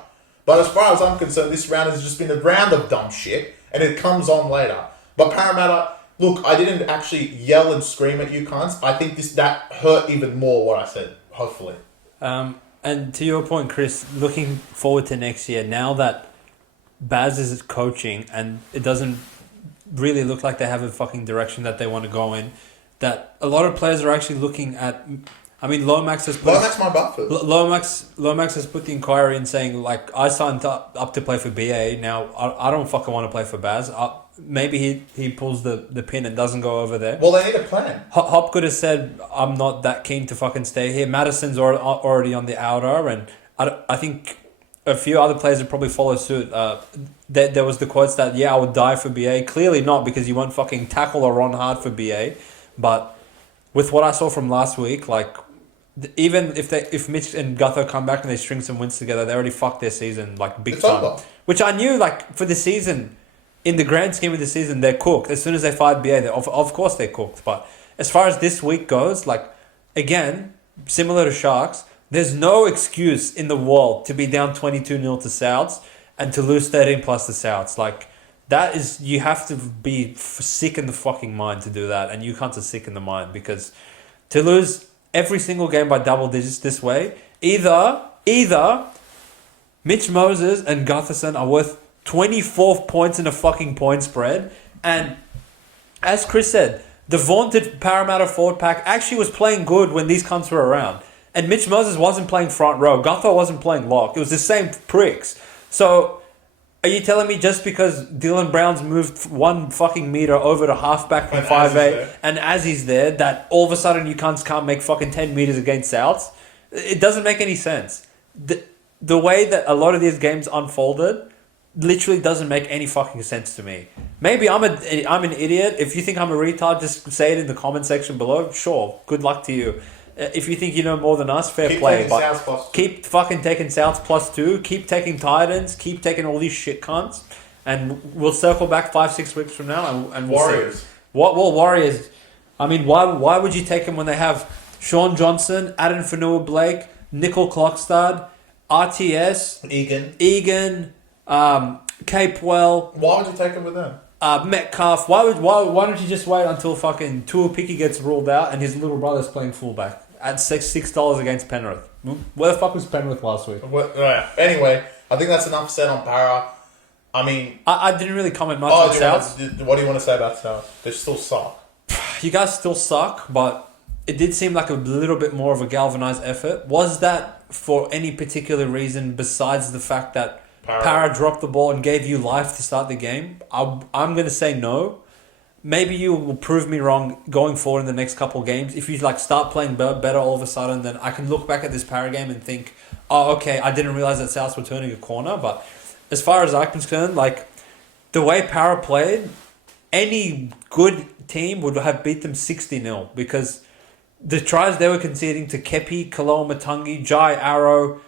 But as far as I'm concerned, this round has just been a round of dumb shit and it comes on later. But Parramatta, look, I didn't actually yell and scream at you cunts. I think that hurt even more what I said, hopefully. And to your point, Chris, looking forward to next year, now that Baz is coaching and it doesn't really look like they have a fucking direction that they want to go in, that a lot of players are actually looking at... I mean, Lomax has put... Lomax my Buffett. Lomax has put the inquiry in saying, like, I signed up to play for BA. Now, I don't fucking want to play for Baz. Maybe he pulls the pin and doesn't go over there. Well, they need a plan. Hopgood has said, I'm not that keen to fucking stay here. Madison's already on the outer, and I think a few other players would probably follow suit. There was the quotes that, I would die for BA. Clearly not, because you won't fucking tackle or run hard for BA. But with what I saw from last week, like, even if Mitch and Gutho come back and they string some wins together, they already fucked their season, like, big time. Over. Which I knew, like, for the season... In the grand scheme of the season, they're cooked. As soon as they fired BA, of course they're cooked. But as far as this week goes, like, again, similar to Sharks, there's no excuse in the world to be down 22-0 to Souths and to lose 13 plus to Souths. Like, that is, you have to be sick in the fucking mind to do that. And you can't be sick in the mind because to lose every single game by double digits this way, either Mitch Moses and Gutherson are worth 24 points in a fucking point spread. And as Chris said, the vaunted Parramatta forward pack actually was playing good when these cunts were around. And Mitch Moses wasn't playing front row. Gutho wasn't playing lock. It was the same pricks. So, are you telling me just because Dylan Brown's moved 1 fucking meter over to halfback from 5'8", and as he's there, that all of a sudden you cunts can't make fucking 10 meters against Souths? It doesn't make any sense. The way that a lot of these games unfolded literally doesn't make any fucking sense to me. Maybe I'm an idiot. If you think I'm a retard, just say it in the comment section below. Sure, good luck to you. If you think you know more than us, fair play. But keep fucking taking Souths +2. Keep taking Titans. Keep taking all these shit cunts. And we'll circle back 5-6 weeks from now and we'll Warriors. See. Well, Warriors. I mean, why would you take them when they have Sean Johnson, Adam Fanua-Blake, Nickel Clockstad, RTS, Egan, Capewell. Why would you take him with them? Metcalf. Why don't you just wait until fucking Tuapiki gets ruled out and his little brother's playing fullback at $6 against Penrith? Where the fuck was Penrith last week? Anyway, I think that's enough said on Para. I mean, I didn't really comment much on South. What do you want to say about South? They still suck. You guys still suck, but it did seem like a little bit more of a galvanized effort. Was that for any particular reason besides the fact that Para dropped the ball and gave you life to start the game? I'm going to say no. Maybe you will prove me wrong going forward in the next couple of games. If you start playing better all of a sudden, then I can look back at this Para game and think, oh, okay, I didn't realize that Souths were turning a corner. But as far as I'm concerned, like, the way Para played, any good team would have beat them 60-0 because the tries they were conceding to Kepi, Kaloa Matangi, Jai Arrow,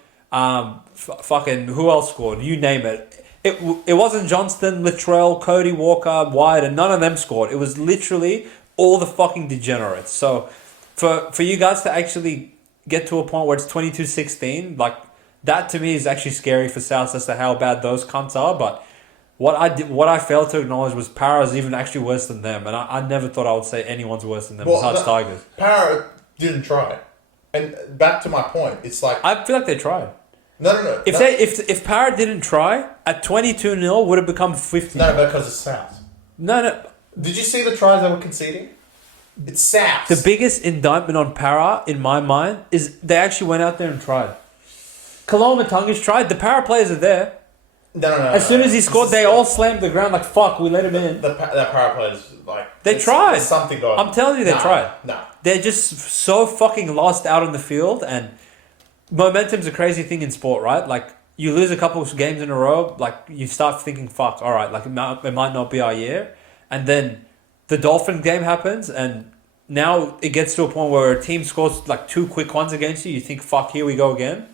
fucking who else scored? You name it. It wasn't Johnston, Littrell, Cody Walker, Wyatt, and none of them scored. It was literally all the fucking degenerates. So for you guys to actually get to a point where it's 22-16, like, that to me is actually scary for South as to how bad those cunts are. But what I failed to acknowledge was Para's even actually worse than them, and I never thought I would say anyone's worse than them besides Tigers. Para didn't try. And back to my point, it's like... I feel like they tried. No. If Para didn't try, at 22-0 would have become 50. No, because it's South. No. Did you see the tries they were conceding? It's South. The biggest indictment on Para, in my mind, is they actually went out there and tried. Kaloma-Tungish tried. The Para players are there. No. As soon as he scored, they all slammed the ground like, fuck, we let him in. That Para players, like... They tried. There's something going on. I'm telling you, they tried. No. They're just so fucking lost out on the field, and momentum's a crazy thing in sport, right? Like, you lose a couple of games in a row, like, you start thinking, fuck, all right, like, it might not be our year. And then the Dolphins game happens, and now it gets to a point where a team scores, like, 2 quick ones against you. You think, fuck, here we go again.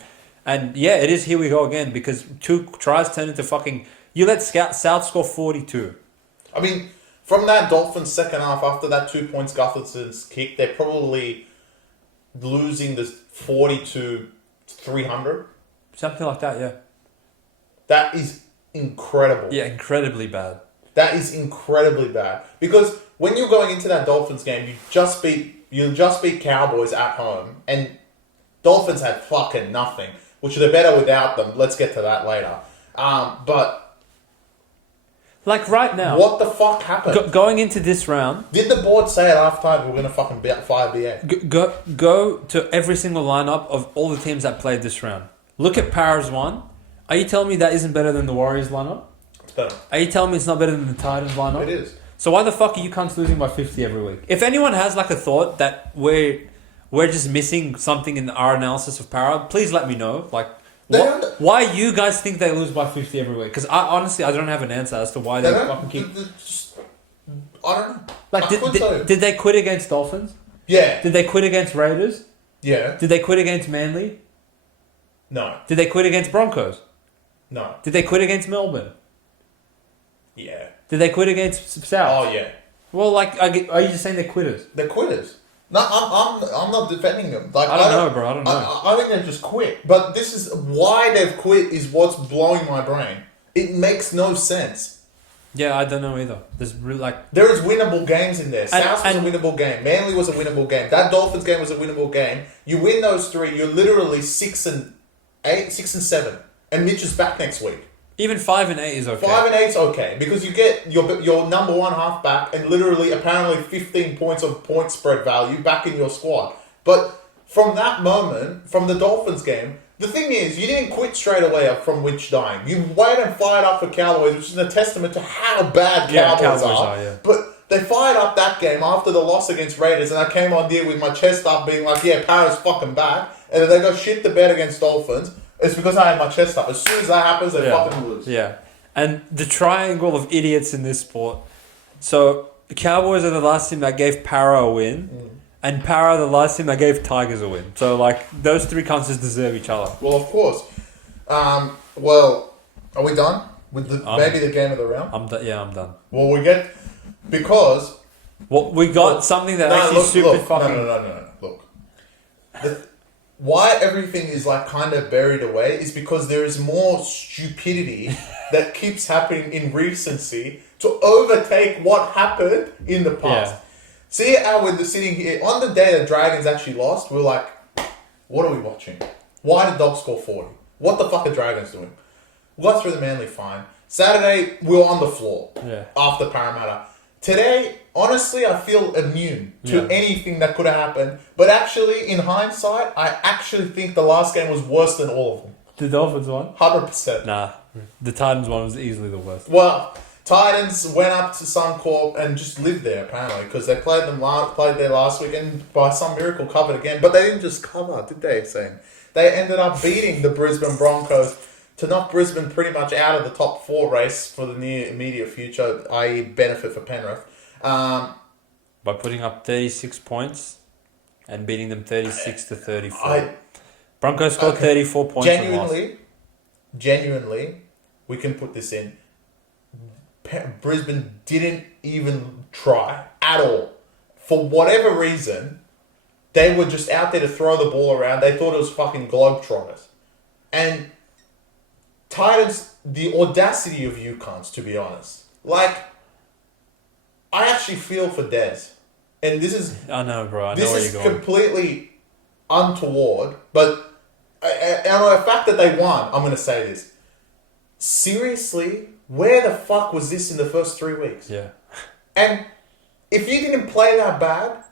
And, yeah, it is here we go again, because 2 tries turn into fucking... You let South score 42. I mean, from that Dolphins second half, after that 2 points Gutherson's kick, they're probably losing this 40-300. Something like that, yeah. That is incredible. Yeah, incredibly bad. That is incredibly bad. Because when you're going into that Dolphins game, you just beat Cowboys at home, and Dolphins had fucking nothing, which they're better without them. Let's get to that later. But like right now, what the fuck happened? Going into this round, did the board say at halftime we're gonna fucking fire BA? Go to every single lineup of all the teams that played this round. Look at Para's one. Are you telling me that isn't better than the Warriors lineup? It's better. Are you telling me it's not better than the Titans lineup? It is. So why the fuck are you cunts losing by 50 every week? If anyone has like a thought that we're just missing something in our analysis of Para, please let me know. Like, why you guys think they lose by 50 every week? Because honestly, I don't have an answer as to why they fucking keep... I don't know. Like, did they quit against Dolphins? Yeah. Did they quit against Raiders? Yeah. Did they quit against Manly? No. Did they quit against Broncos? No. Did they quit against Melbourne? Yeah. Did they quit against South? Oh, yeah. Well, like, are you just saying they're quitters? They're quitters. No, I'm not defending them. Like, I don't know, bro. I don't know. I think they've just quit. But this is why they've quit is what's blowing my brain. It makes no sense. Yeah, I don't know either. There's really like... There is winnable games in there. South was a winnable game. Manly was a winnable game. That Dolphins game was a winnable game. You win those 3, you're literally 6-8, 6-7. And Mitch is back next week. Even 5 and 8 is okay. 5 and 8 is okay because you get your number 1 halfback and literally apparently 15 points of point spread value back in your squad. But from that moment, from the Dolphins game, the thing is you didn't quit straight away from Winch dying. You waited and fired up for Cowboys, which is a testament to how bad Cowboys are. Yeah. But they fired up that game after the loss against Raiders, and I came on there with my chest up, being like, "Yeah, Para's fucking back," and then they got shit to bed against Dolphins. It's because I had my chest up. As soon as that happens, they fucking lose. Yeah. And the triangle of idiots in this sport. So, the Cowboys are the last team that gave Para a win. And Para the last team that gave Tigers a win. So, like, those 3 cunts just deserve each other. Well, of course. Well, are we done? With maybe the game of the round? I'm done. Well, we get... Because... Well, we got something that fucking... No. Look. Why everything is like kind of buried away is because there is more stupidity that keeps happening in recency to overtake what happened in the past. Yeah. See how we're sitting here on the day the Dragons actually lost, we're like, what are we watching? Why did Dogs score 40? What the fuck are Dragons doing? We got through the Manly fine. Saturday, we were on the floor after Parramatta. Today, honestly, I feel immune to anything that could have happened. But actually, in hindsight, I actually think the last game was worse than all of them. The Dolphins one? 100%. Nah, the Titans one was easily the worst. Well, Titans went up to Suncorp and just lived there, apparently, because they played there last week and by some miracle covered again. But they didn't just cover, did they, Hussein? They ended up beating the Brisbane Broncos to knock Brisbane pretty much out of the top 4 race for the near immediate future, i.e. benefit for Penrith. By putting up 36 points and beating them 36-34. Broncos scored 34 points. Genuinely, we can put this in. Brisbane didn't even try at all. For whatever reason, they were just out there to throw the ball around. They thought it was fucking Globetrotters. And Titans, the audacity of you cunts, to be honest. Like, I actually feel for Dez. And this is... I know, bro. I know this where is you're going. completely untoward, but the fact that they won, I'm going to say this. Seriously? Where the fuck was this in the first 3 weeks? Yeah. And if you didn't play that bad,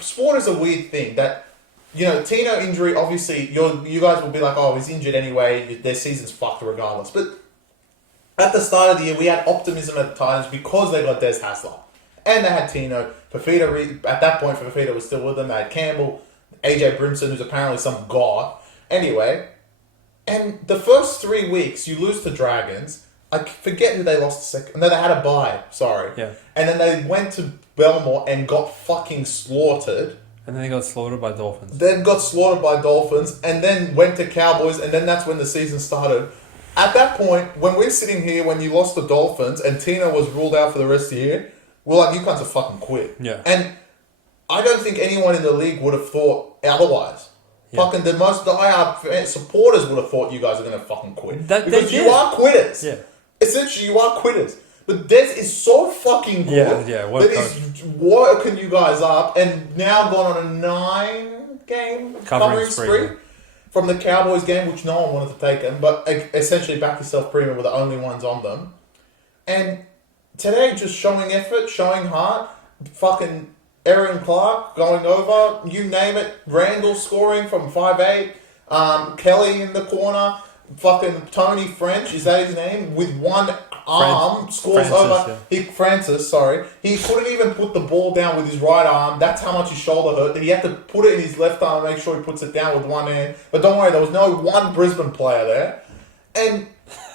sport is a weird thing that, you know, Tino injury, obviously, you guys will be like, oh, he's injured anyway, their season's fucked regardless. But at the start of the year, we had optimism at the Titans because they got Des Hasler. And they had Tino. Fafita, at that point, Fafita was still with them. They had Campbell, AJ Brimson, who's apparently some god. Anyway, and the first 3 weeks, you lose to Dragons. I forget who they lost the second. No, they had a bye. Sorry. Yeah. And then they went to Belmore and got fucking slaughtered. And then they got slaughtered by Dolphins. Then got slaughtered by Dolphins. And then went to Cowboys. And then that's when the season started. At that point, when we're sitting here, when you lost the Dolphins and Tino was ruled out for the rest of the year, we're like, you guys have fucking quit. Yeah. And I don't think anyone in the league would have thought otherwise. Yeah. Fucking the most diehard supporters would have thought you guys are going to fucking quit. Because you are quitters. Yeah. Essentially, you are quitters. But Des is so fucking good that he's working you guys up and now gone on a 9-game covering spree from the Cowboys game, which no one wanted to take him. But essentially, Back Yourself Premium were the only ones on them. And today, just showing effort, showing heart, fucking Aaron Clark going over, you name it, Randall scoring from 5'8", Kelly in the corner, fucking Tony French, is that his name? With one arm, scores over. Yeah. Francis, sorry. He couldn't even put the ball down with his right arm. That's how much his shoulder hurt. He had to put it in his left arm and make sure he puts it down with one hand. But don't worry, there was no one Brisbane player there. And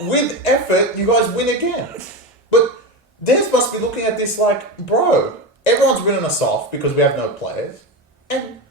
with effort, you guys win again. But Des must be looking at this like, bro, everyone's written us off because we have no players. And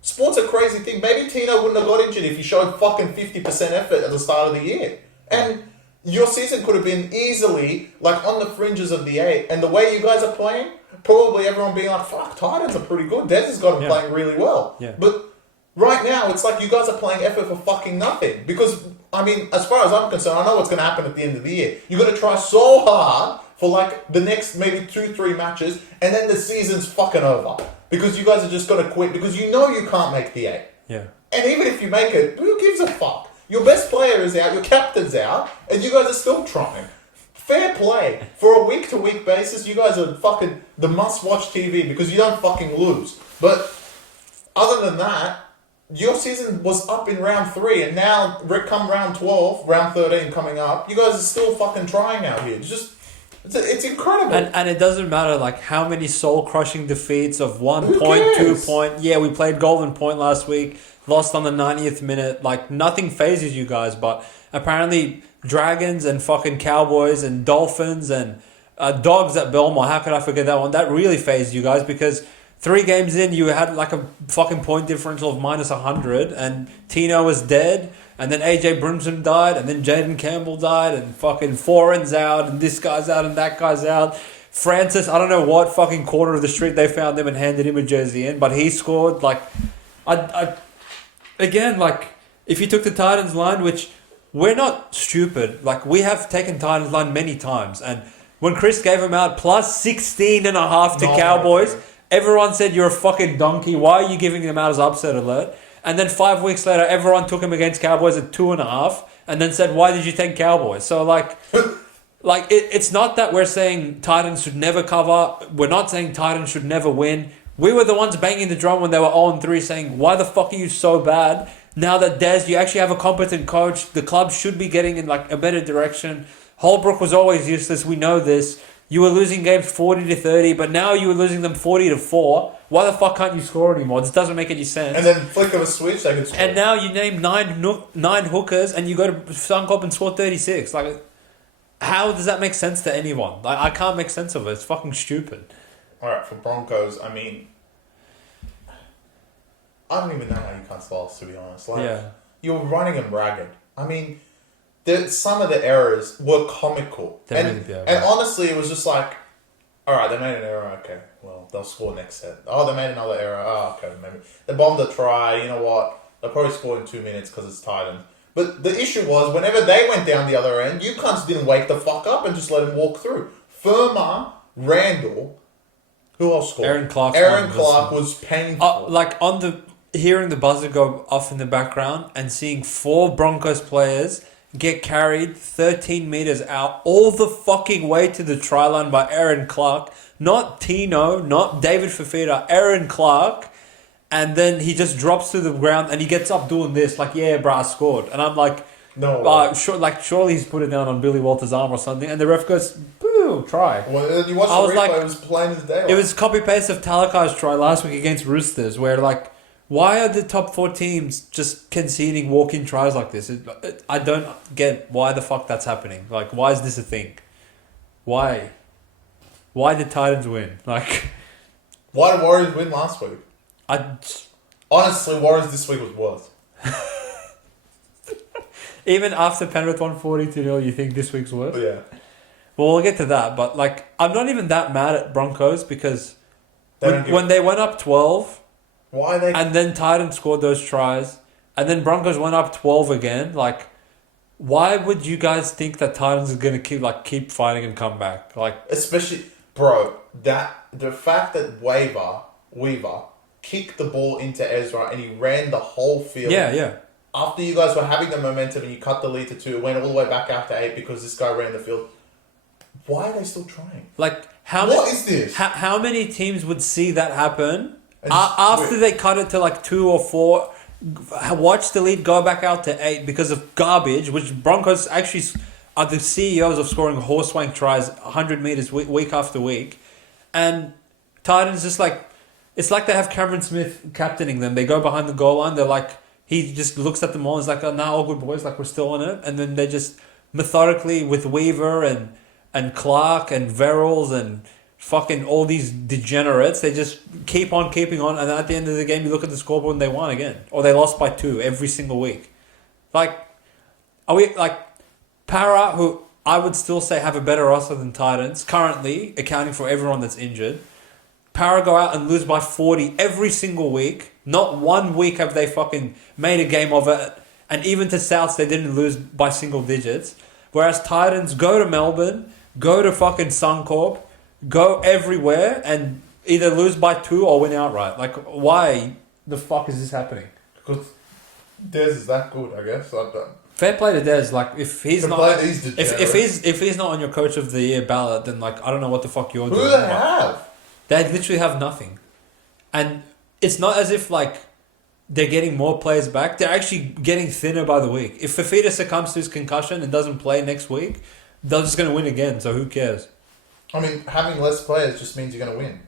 sport's a crazy thing. Maybe Tino wouldn't have got injured if he showed fucking 50% effort at the start of the year. And your season could have been easily like on the fringes of the 8. And the way you guys are playing, probably everyone being like, fuck, Titans are pretty good. Des has got them playing really well. Yeah. But right now, it's like you guys are playing effort for fucking nothing. Because, I mean, as far as I'm concerned, I know what's going to happen at the end of the year. You're going to try so hard for like the next maybe 2-3 matches, and then the season's fucking over. Because you guys are just going to quit because you know you can't make the 8. Yeah. And even if you make it, who gives a fuck? Your best player is out, your captain's out, and you guys are still trying. Fair play. For a week-to-week basis, you guys are fucking the must-watch TV because you don't fucking lose. But other than that, your season was up in round 3, and now come round 12, round 13 coming up, you guys are still fucking trying out here. It's incredible. And it doesn't matter like how many soul-crushing defeats of 1 point, 2 point. Yeah, we played Golden Point last week, lost on the 90th minute. Like, nothing phases you guys, but apparently Dragons and fucking Cowboys and Dolphins and Dogs at Belmore, how could I forget that one? That really phased you guys because 3 games in, you had like a fucking point differential of minus 100, and Tino was dead, and then AJ Brimson died, and then Jaden Campbell died, and fucking Foreign's out, and this guy's out, and that guy's out. Francis, I don't know what fucking corner of the street they found him and handed him a jersey in, but he scored. Like, again, like, if you took the Titans line, which we're not stupid, like, we have taken Titans line many times, and when Chris gave him out plus 16.5 to Cowboys, everyone said you're a fucking donkey. Why are you giving them out as upset alert? And then 5 weeks later, everyone took him against Cowboys at 2.5, and then said, "Why did you take Cowboys?" So it's not that we're saying Titans should never cover. We're not saying Titans should never win. We were the ones banging the drum when they were 0-3, saying, "Why the fuck are you so bad?" Now that Des, you actually have a competent coach, the club should be getting in like a better direction. Holbrook was always useless. We know this. You were losing games 40-30, but now you were losing them 40-4. Why the fuck can't you score anymore? This doesn't make any sense. And then flick of a switch, they can score. And now you name nine hookers, and you go to Suncorp and score 36. Like, how does that make sense to anyone? Like, I can't make sense of it. It's fucking stupid. All right, for Broncos, I mean, I don't even know how you can't lost, to be honest. Like, you're running them ragged. I mean, some of the errors were comical. And honestly, it was just like, all right, they made an error. Okay, well, they'll score next set. Oh, they made another error. Oh, okay, maybe. They bombed a try. You know what? They'll probably score in 2 minutes because it's Titans. But the issue was, whenever they went down the other end, you cunts didn't wake the fuck up and just let him walk through. Firma, Randall, who else scored? Aaron Clark was painful. Hearing the buzzer go off in the background and seeing 4 Broncos players get carried 13 meters out all the fucking way to the try line by Aaron Clark. Not Tino, not David Fafita, Aaron Clark. And then he just drops to the ground and he gets up doing this, like, yeah, bro, I scored. And I'm like, no, surely he's put it down on Billy Walters' arm or something. And the ref goes, boo, try. Well, you watched the replay, it was plain as day. It was copy-paste of Talakai's try last week against Roosters, where, like, why are the top 4 teams just conceding walk-in tries like this? I don't get why the fuck that's happening. Like, why is this a thing? Why? Why did Titans win? Like, why did Warriors win last week? Honestly, Warriors this week was worse. Even after Penrith won 40-0, you think this week's worse? Yeah. Well, we'll get to that, but, like, I'm not even that mad at Broncos because when they went up 12... Why they... And then Titans scored those tries. And then Broncos went up 12 again. Like, why would you guys think that Titans is going to keep fighting and come back? Like, especially, bro, the fact that Weaver kicked the ball into Ezra and he ran the whole field. Yeah. After you guys were having the momentum and you cut the lead to 2, it went all the way back out to 8 because this guy ran the field. Why are they still trying? Like, is this? How many teams would see that happen after they cut it to like 2 or 4? Watch the lead go back out to 8 because of garbage, which Broncos actually are the CEOs of scoring horse-wank tries 100 meters week after week. And Titans just like... It's like they have Cameron Smith captaining them. They go behind the goal line. They're like... He just looks at them all and is like, oh, nah, all good boys. Like, we're still on it. And then they just methodically, with Weaver and Clark and Verrills and fucking all these degenerates, they just keep on keeping on. And then at the end of the game, you look at the scoreboard and they won again. Or they lost by 2 every single week. Like, are we... Like, Para, who I would still say have a better roster than Titans, currently, accounting for everyone that's injured... Para go out and lose by 40 every single week. Not one week have they fucking made a game of it. And even to Souths, they didn't lose by single digits. Whereas Titans go to Melbourne, go to fucking Suncorp, go everywhere and either lose by 2 or win outright. Like, why the fuck is this happening? Because Des is that good, I guess. Fair play to Des. Like, if he's not, if he's not on your coach of the year ballot, then like I don't know what the fuck you're doing. Who do they have? They literally have nothing. And it's not as if, like, they're getting more players back. They're actually getting thinner by the week. If Fafita succumbs to his concussion and doesn't play next week, they're just going to win again, so who cares? I mean, having less players just means you're going to win.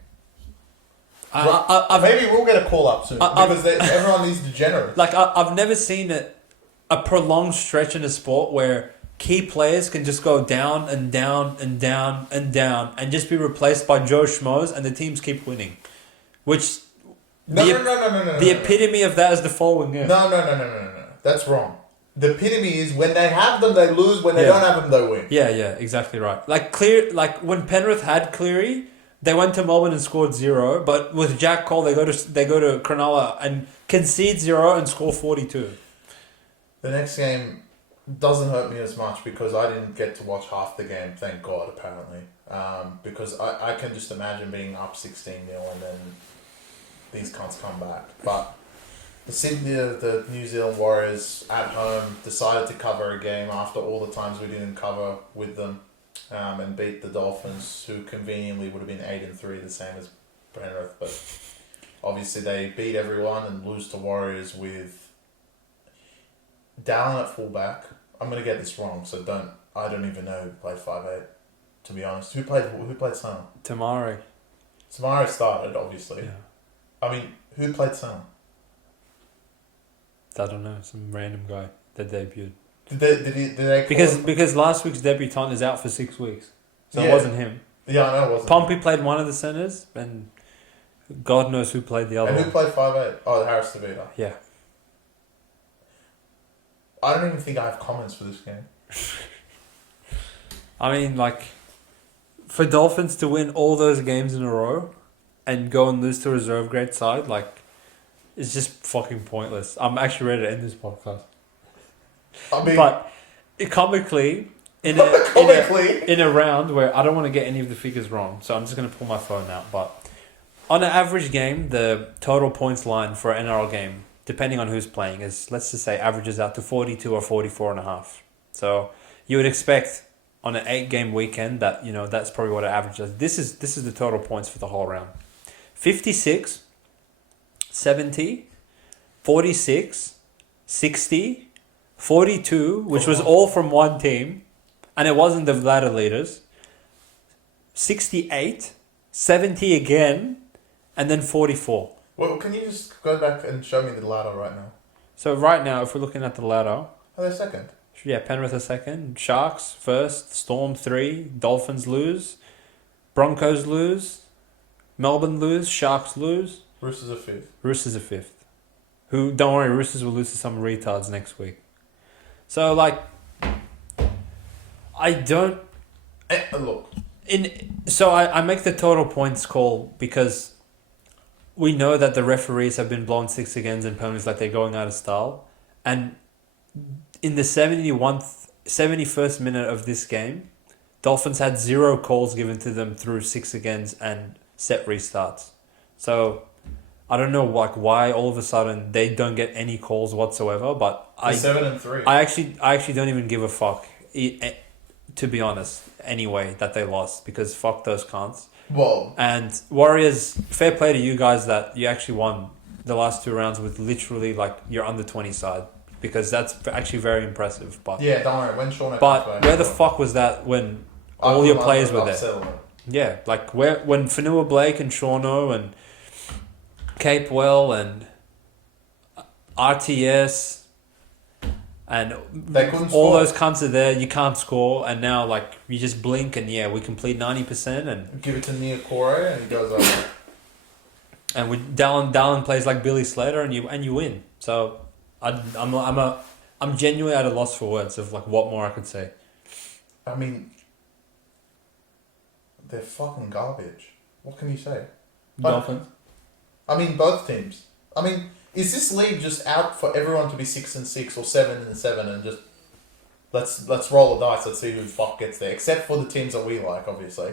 Maybe we'll get a call-up soon, because everyone needs degenerates. Like, I've never seen a prolonged stretch in a sport where... key players can just go down and down and down and down and just be replaced by Joe Schmoes and the teams keep winning. Which... No. The epitome of that is the following game. No. That's wrong. The epitome is when they have them, they lose. When they don't have them, they win. Yeah, exactly right. Like, when Penrith had Cleary, they went to Melbourne and scored 0. But with Jack Cole, they go to Cronulla and concede 0 and score 42. The next game... doesn't hurt me as much because I didn't get to watch half the game, thank God, apparently. Because I can just imagine being up 16-0 and then these cunts come back. But the New Zealand Warriors at home decided to cover a game after all the times we didn't cover with them and beat the Dolphins, who conveniently would have been 8-3, the same as Penrith. But obviously they beat everyone and lose to Warriors with Dallin at fullback. I'm gonna get this wrong, so I don't even know who played 5'8", to be honest. Who played center? Tamari started, obviously. Yeah. I mean, who played center? I don't know, some random guy that debuted. Did they because last week's debutant is out for 6 weeks, so it wasn't him. Yeah, I know it wasn't. Pompey played one of the centers, and God knows who played the other. And who played 5'8"? Oh, Harris Tavita. Yeah. I don't even think I have comments for this game. I mean, like, for Dolphins to win all those games in a row and go and lose to a reserve grade side, like, it's just fucking pointless. I'm actually ready to end this podcast. I mean, But comically, in a round where I don't want to get any of the figures wrong, so I'm just going to pull my phone out. But on an average game, the total points line for an NRL game, depending on who's playing, is, let's just say, averages out to 42 or 44.5. So you would expect on an 8-game weekend that, that's probably what it averages. This is the total points for the whole round. 56, 70, 46, 60, 42, which was all from one team, and it wasn't the ladder leaders. 68, 70 again, and then 44. Well, can you just go back and show me the ladder right now? So right now, if we're looking at the ladder... Are they second? Yeah, Penrith are second. Sharks first. Storm 3. Dolphins lose. Broncos lose. Melbourne lose. Sharks lose. Roosters are fifth. Roosters are fifth. Don't worry, Roosters will lose to some retards next week. So, I don't... Look. So I make the total points call because we know that the referees have been blown 6 against and penalties like they're going out of style. And in the 71st minute of this game, Dolphins had 0 calls given to them through 6 against and set restarts. So I don't know why all of a sudden they don't get any calls whatsoever. But 7-3. I actually don't even give a fuck. To be honest, anyway, that they lost, because fuck those cunts. Whoa. And Warriors, fair play to you guys that you actually won the last 2 rounds with literally your under 20 side, because that's actually very impressive. But yeah, don't worry. When Sean, but where the fuck was that when all your players were there? Settlement. Yeah, when Fanua Blake and Shauno and Capewell and RTS. And they couldn't all score. those cunts are there, you can't score, and now you just blink and we complete 90% and give it to Nia Corey and he goes over. And Dallin plays like Billy Slater and you win. So I'm genuinely at a loss for words of what more I could say. I mean, they're fucking garbage. What can you say? Dolphins. I mean, both teams. I mean, is this league just out for everyone to be 6-6 or 7-7 and just let's roll the dice, let's see who the fuck gets there? Except for the teams that we like, obviously.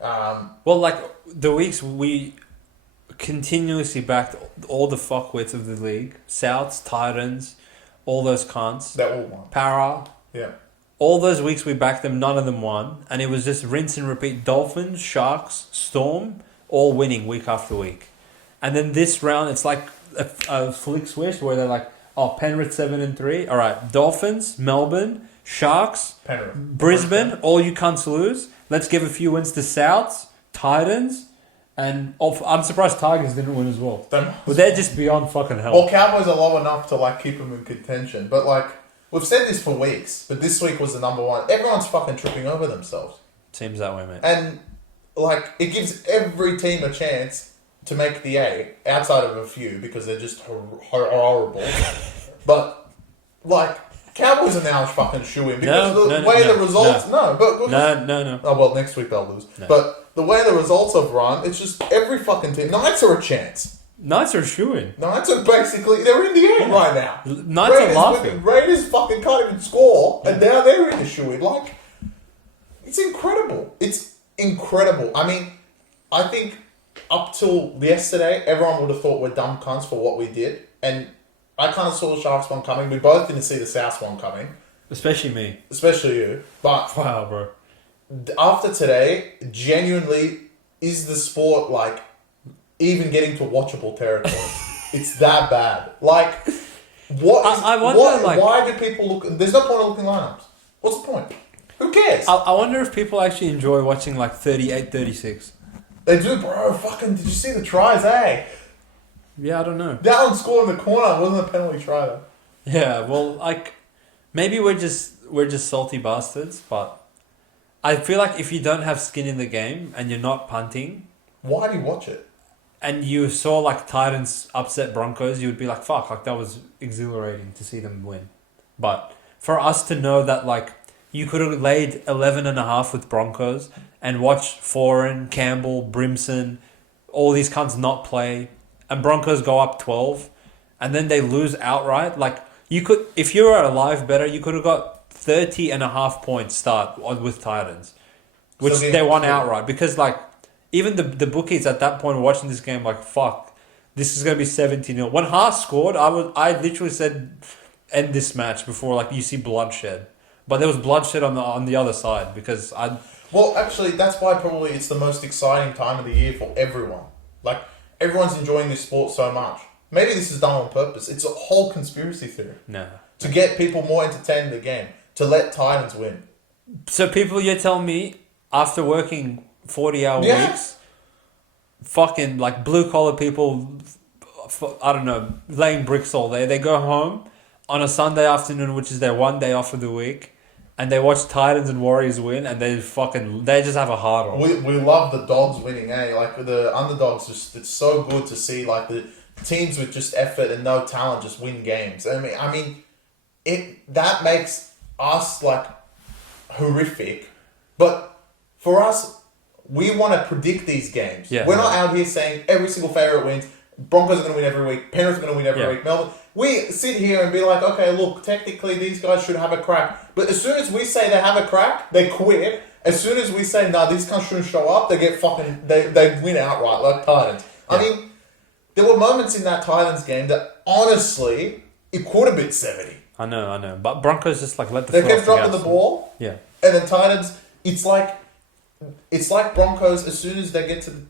The weeks we continuously backed all the fuckwits of the league, Souths, Titans, all those cunts. They all won. Para. Yeah. All those weeks we backed them, none of them won, and it was just rinse and repeat. Dolphins, Sharks, Storm, all winning week after week. And then this round, it's like a flick switch where they're Penrith 7-3. All right, Dolphins, Melbourne, Sharks, Penrith, Brisbane. All you cunts lose. Let's give a few wins to Souths, Titans, and I'm surprised Tigers didn't win as well. But they're just beyond fucking hell. Well, Cowboys are low enough to keep them in contention, but we've said this for weeks. But this week was the number one. Everyone's fucking tripping over themselves. Seems that way, mate. And it gives every team a chance to make the A, outside of a few, because they're just horrible. But, Cowboys are now fucking shoo-in, because the way the results... No. No. Oh, well, next week they'll lose. No. But the way the results have run, it's just every fucking team... Knights are a chance. Knights are shoo-in. Knights are basically... They're in the A right now. Knights are laughing. Raiders fucking can't even score, and now they're in the shoo-in. It's incredible. It's incredible. I mean, I think... Up till yesterday, everyone would have thought we're dumb cunts for what we did. And I kind of saw the Sharks one coming. We both didn't see the South one coming. Especially me. Especially you. But wow, bro. After today, genuinely, is the sport, even getting to watchable territory? It's that bad. Why do people look... There's no point in looking lineups. What's the point? Who cares? I wonder if people actually enjoy watching 38-36. They do, bro. Fucking, did you see the tries, eh? Yeah, I don't know. Dallin scored in the corner. It wasn't a penalty try, though. Yeah, well, maybe we're just salty bastards, but I feel like if you don't have skin in the game and you're not punting... Why do you watch it? And you saw, Titans upset Broncos, you would be like, fuck, that was exhilarating to see them win. But for us to know that, you could have laid 11.5 with Broncos and watched Foran, Campbell, Brimson, all these cunts not play, and Broncos go up 12, and then they lose outright. you could, if you were a live better, you could have got 30.5 points start with Titans, which they won outright because like even the bookies at that point were watching this game like fuck, this is gonna be 17-0. When Haas scored, I literally said end this match before like you see bloodshed, but there was bloodshed on the other side because I. Well, actually, that's why probably it's the most exciting time of the year for everyone. Like, everyone's enjoying this sport so much. Maybe this is done on purpose. It's a whole conspiracy theory. No. To get people more entertained in the game. To let Titans win. So you're telling me, after working 40-hour weeks, fucking, like, blue-collar people, I don't know, laying bricks all day, they go home on a Sunday afternoon, which is their one day off of the week, and they watch Titans and Warriors win, and they just have a hard on. We love the dogs winning, eh? Like, the underdogs, it's so good to see, like, the teams with just effort and no talent just win games. I mean, that makes us, like, horrific. But for us, we want to predict these games. Yeah, We're not out here saying every single favourite wins. Broncos are going to win every week. Panthers are going to win every week. Melbourne. We sit here and be like, okay, look, technically these guys should have a crack. But as soon as we say they have a crack, they quit. As soon as we say, no, these guys shouldn't show up, they get fucking, they win outright, like Titans. Yeah. I mean, there were moments in that Titans game that, honestly, it could have been 70. I know. But Broncos just, like, let the They kept dropping the ball. Yeah. And then Titans, it's like Broncos, as soon as they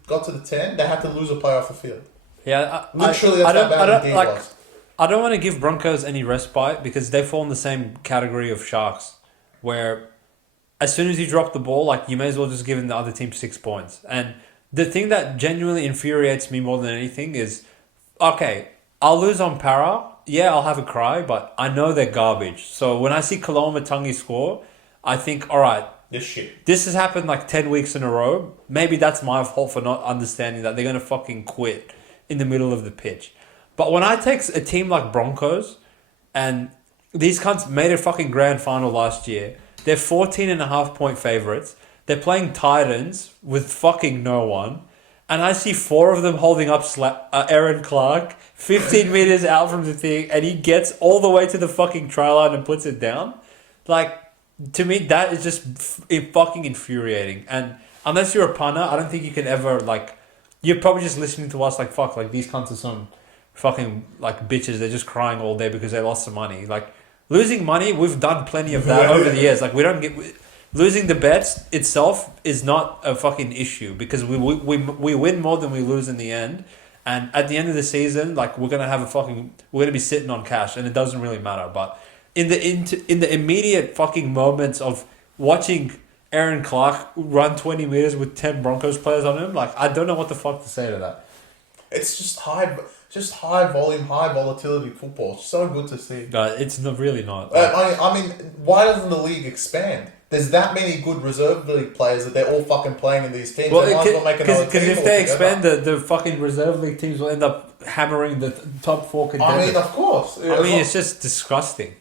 got to the 10, they had to lose or play off the field. Yeah, literally, that's how bad the game was. I don't want to give Broncos any respite because they fall in the same category of Sharks, where as soon as you drop the ball, like you may as well just give the other team 6 points. And the thing that genuinely infuriates me more than anything is, okay, I'll lose on Para. Yeah, I'll have a cry, but I know they're garbage. So when I see Koloamatangi score, I think, all right, this has happened like 10 weeks in a row. Maybe that's my fault for not understanding that they're going to fucking quit in the middle of the pitch. But when I take a team like Broncos, and these cunts made a fucking grand final last year, they're 14.5 point favourites. They're playing Titans with fucking no one. And I see 4 of them holding up Aaron Clark 15 metres out from the thing, and he gets all the way to the fucking try line and puts it down. Like, to me, that is just fucking infuriating. And unless you're a punter, I don't think you can ever, like, you're probably just listening to us like, fuck, like, these cunts are some fucking, like, bitches. They're just crying all day because they lost some money. Like, losing money, we've done plenty of that over the years. Like, we don't get... Losing the bets itself is not a fucking issue because we win more than we lose in the end. And at the end of the season, like, we're gonna be sitting on cash, and it doesn't really matter. But in the immediate fucking moments of watching Aaron Clark run 20 meters with 10 Broncos players on him, like, I don't know what the fuck to say to that. It's just high volume, high volatility football. It's so good to see. It's really not. I mean, why doesn't the league expand? There's that many good reserve league players that they're all fucking playing in these teams. Well, they might as well make another team. Because if they expand, the fucking reserve league teams will end up hammering the top 4 contenders. I mean, of course. It's just disgusting.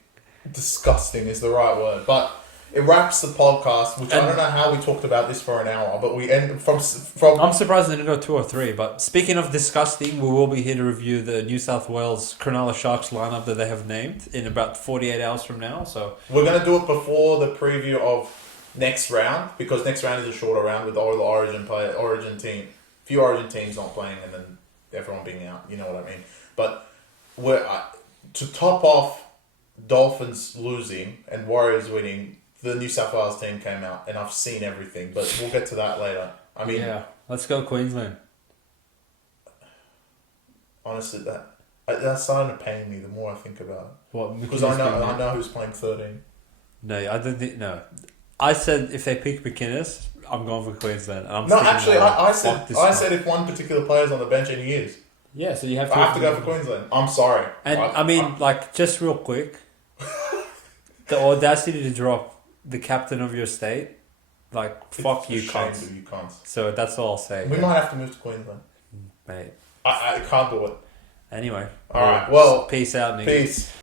Disgusting is the right word. But it wraps the podcast, which I don't know how we talked about this for an hour, but we end from. I'm surprised they didn't go 2 or 3. But speaking of disgusting, we will be here to review the New South Wales Cronulla Sharks lineup that they have named in about 48 hours from now. So we're going to do it before the preview of next round, because next round is a shorter round with all the few Origin teams not playing, and then everyone being out. You know what I mean? But to top off Dolphins losing and Warriors winning, the New South Wales team came out, and I've seen everything, but we'll get to that later. I mean, yeah, let's go Queensland. Honestly, that's starting to pain me the more I think about it. What? Because I know who's playing 13. No, I don't think. No, I said if they pick McInnes, I'm going for Queensland. And I said if one particular player's on the bench, and he is. Yeah, so you have to. I have to go for Queensland. I'm sorry. And like, just real quick, the audacity to drop the captain of your state, like, fuck you, cunts. So that's all I'll say. We might have to move to Queensland, mate. I can't do it. Anyway. All right. Well, peace out, niggas. Peace.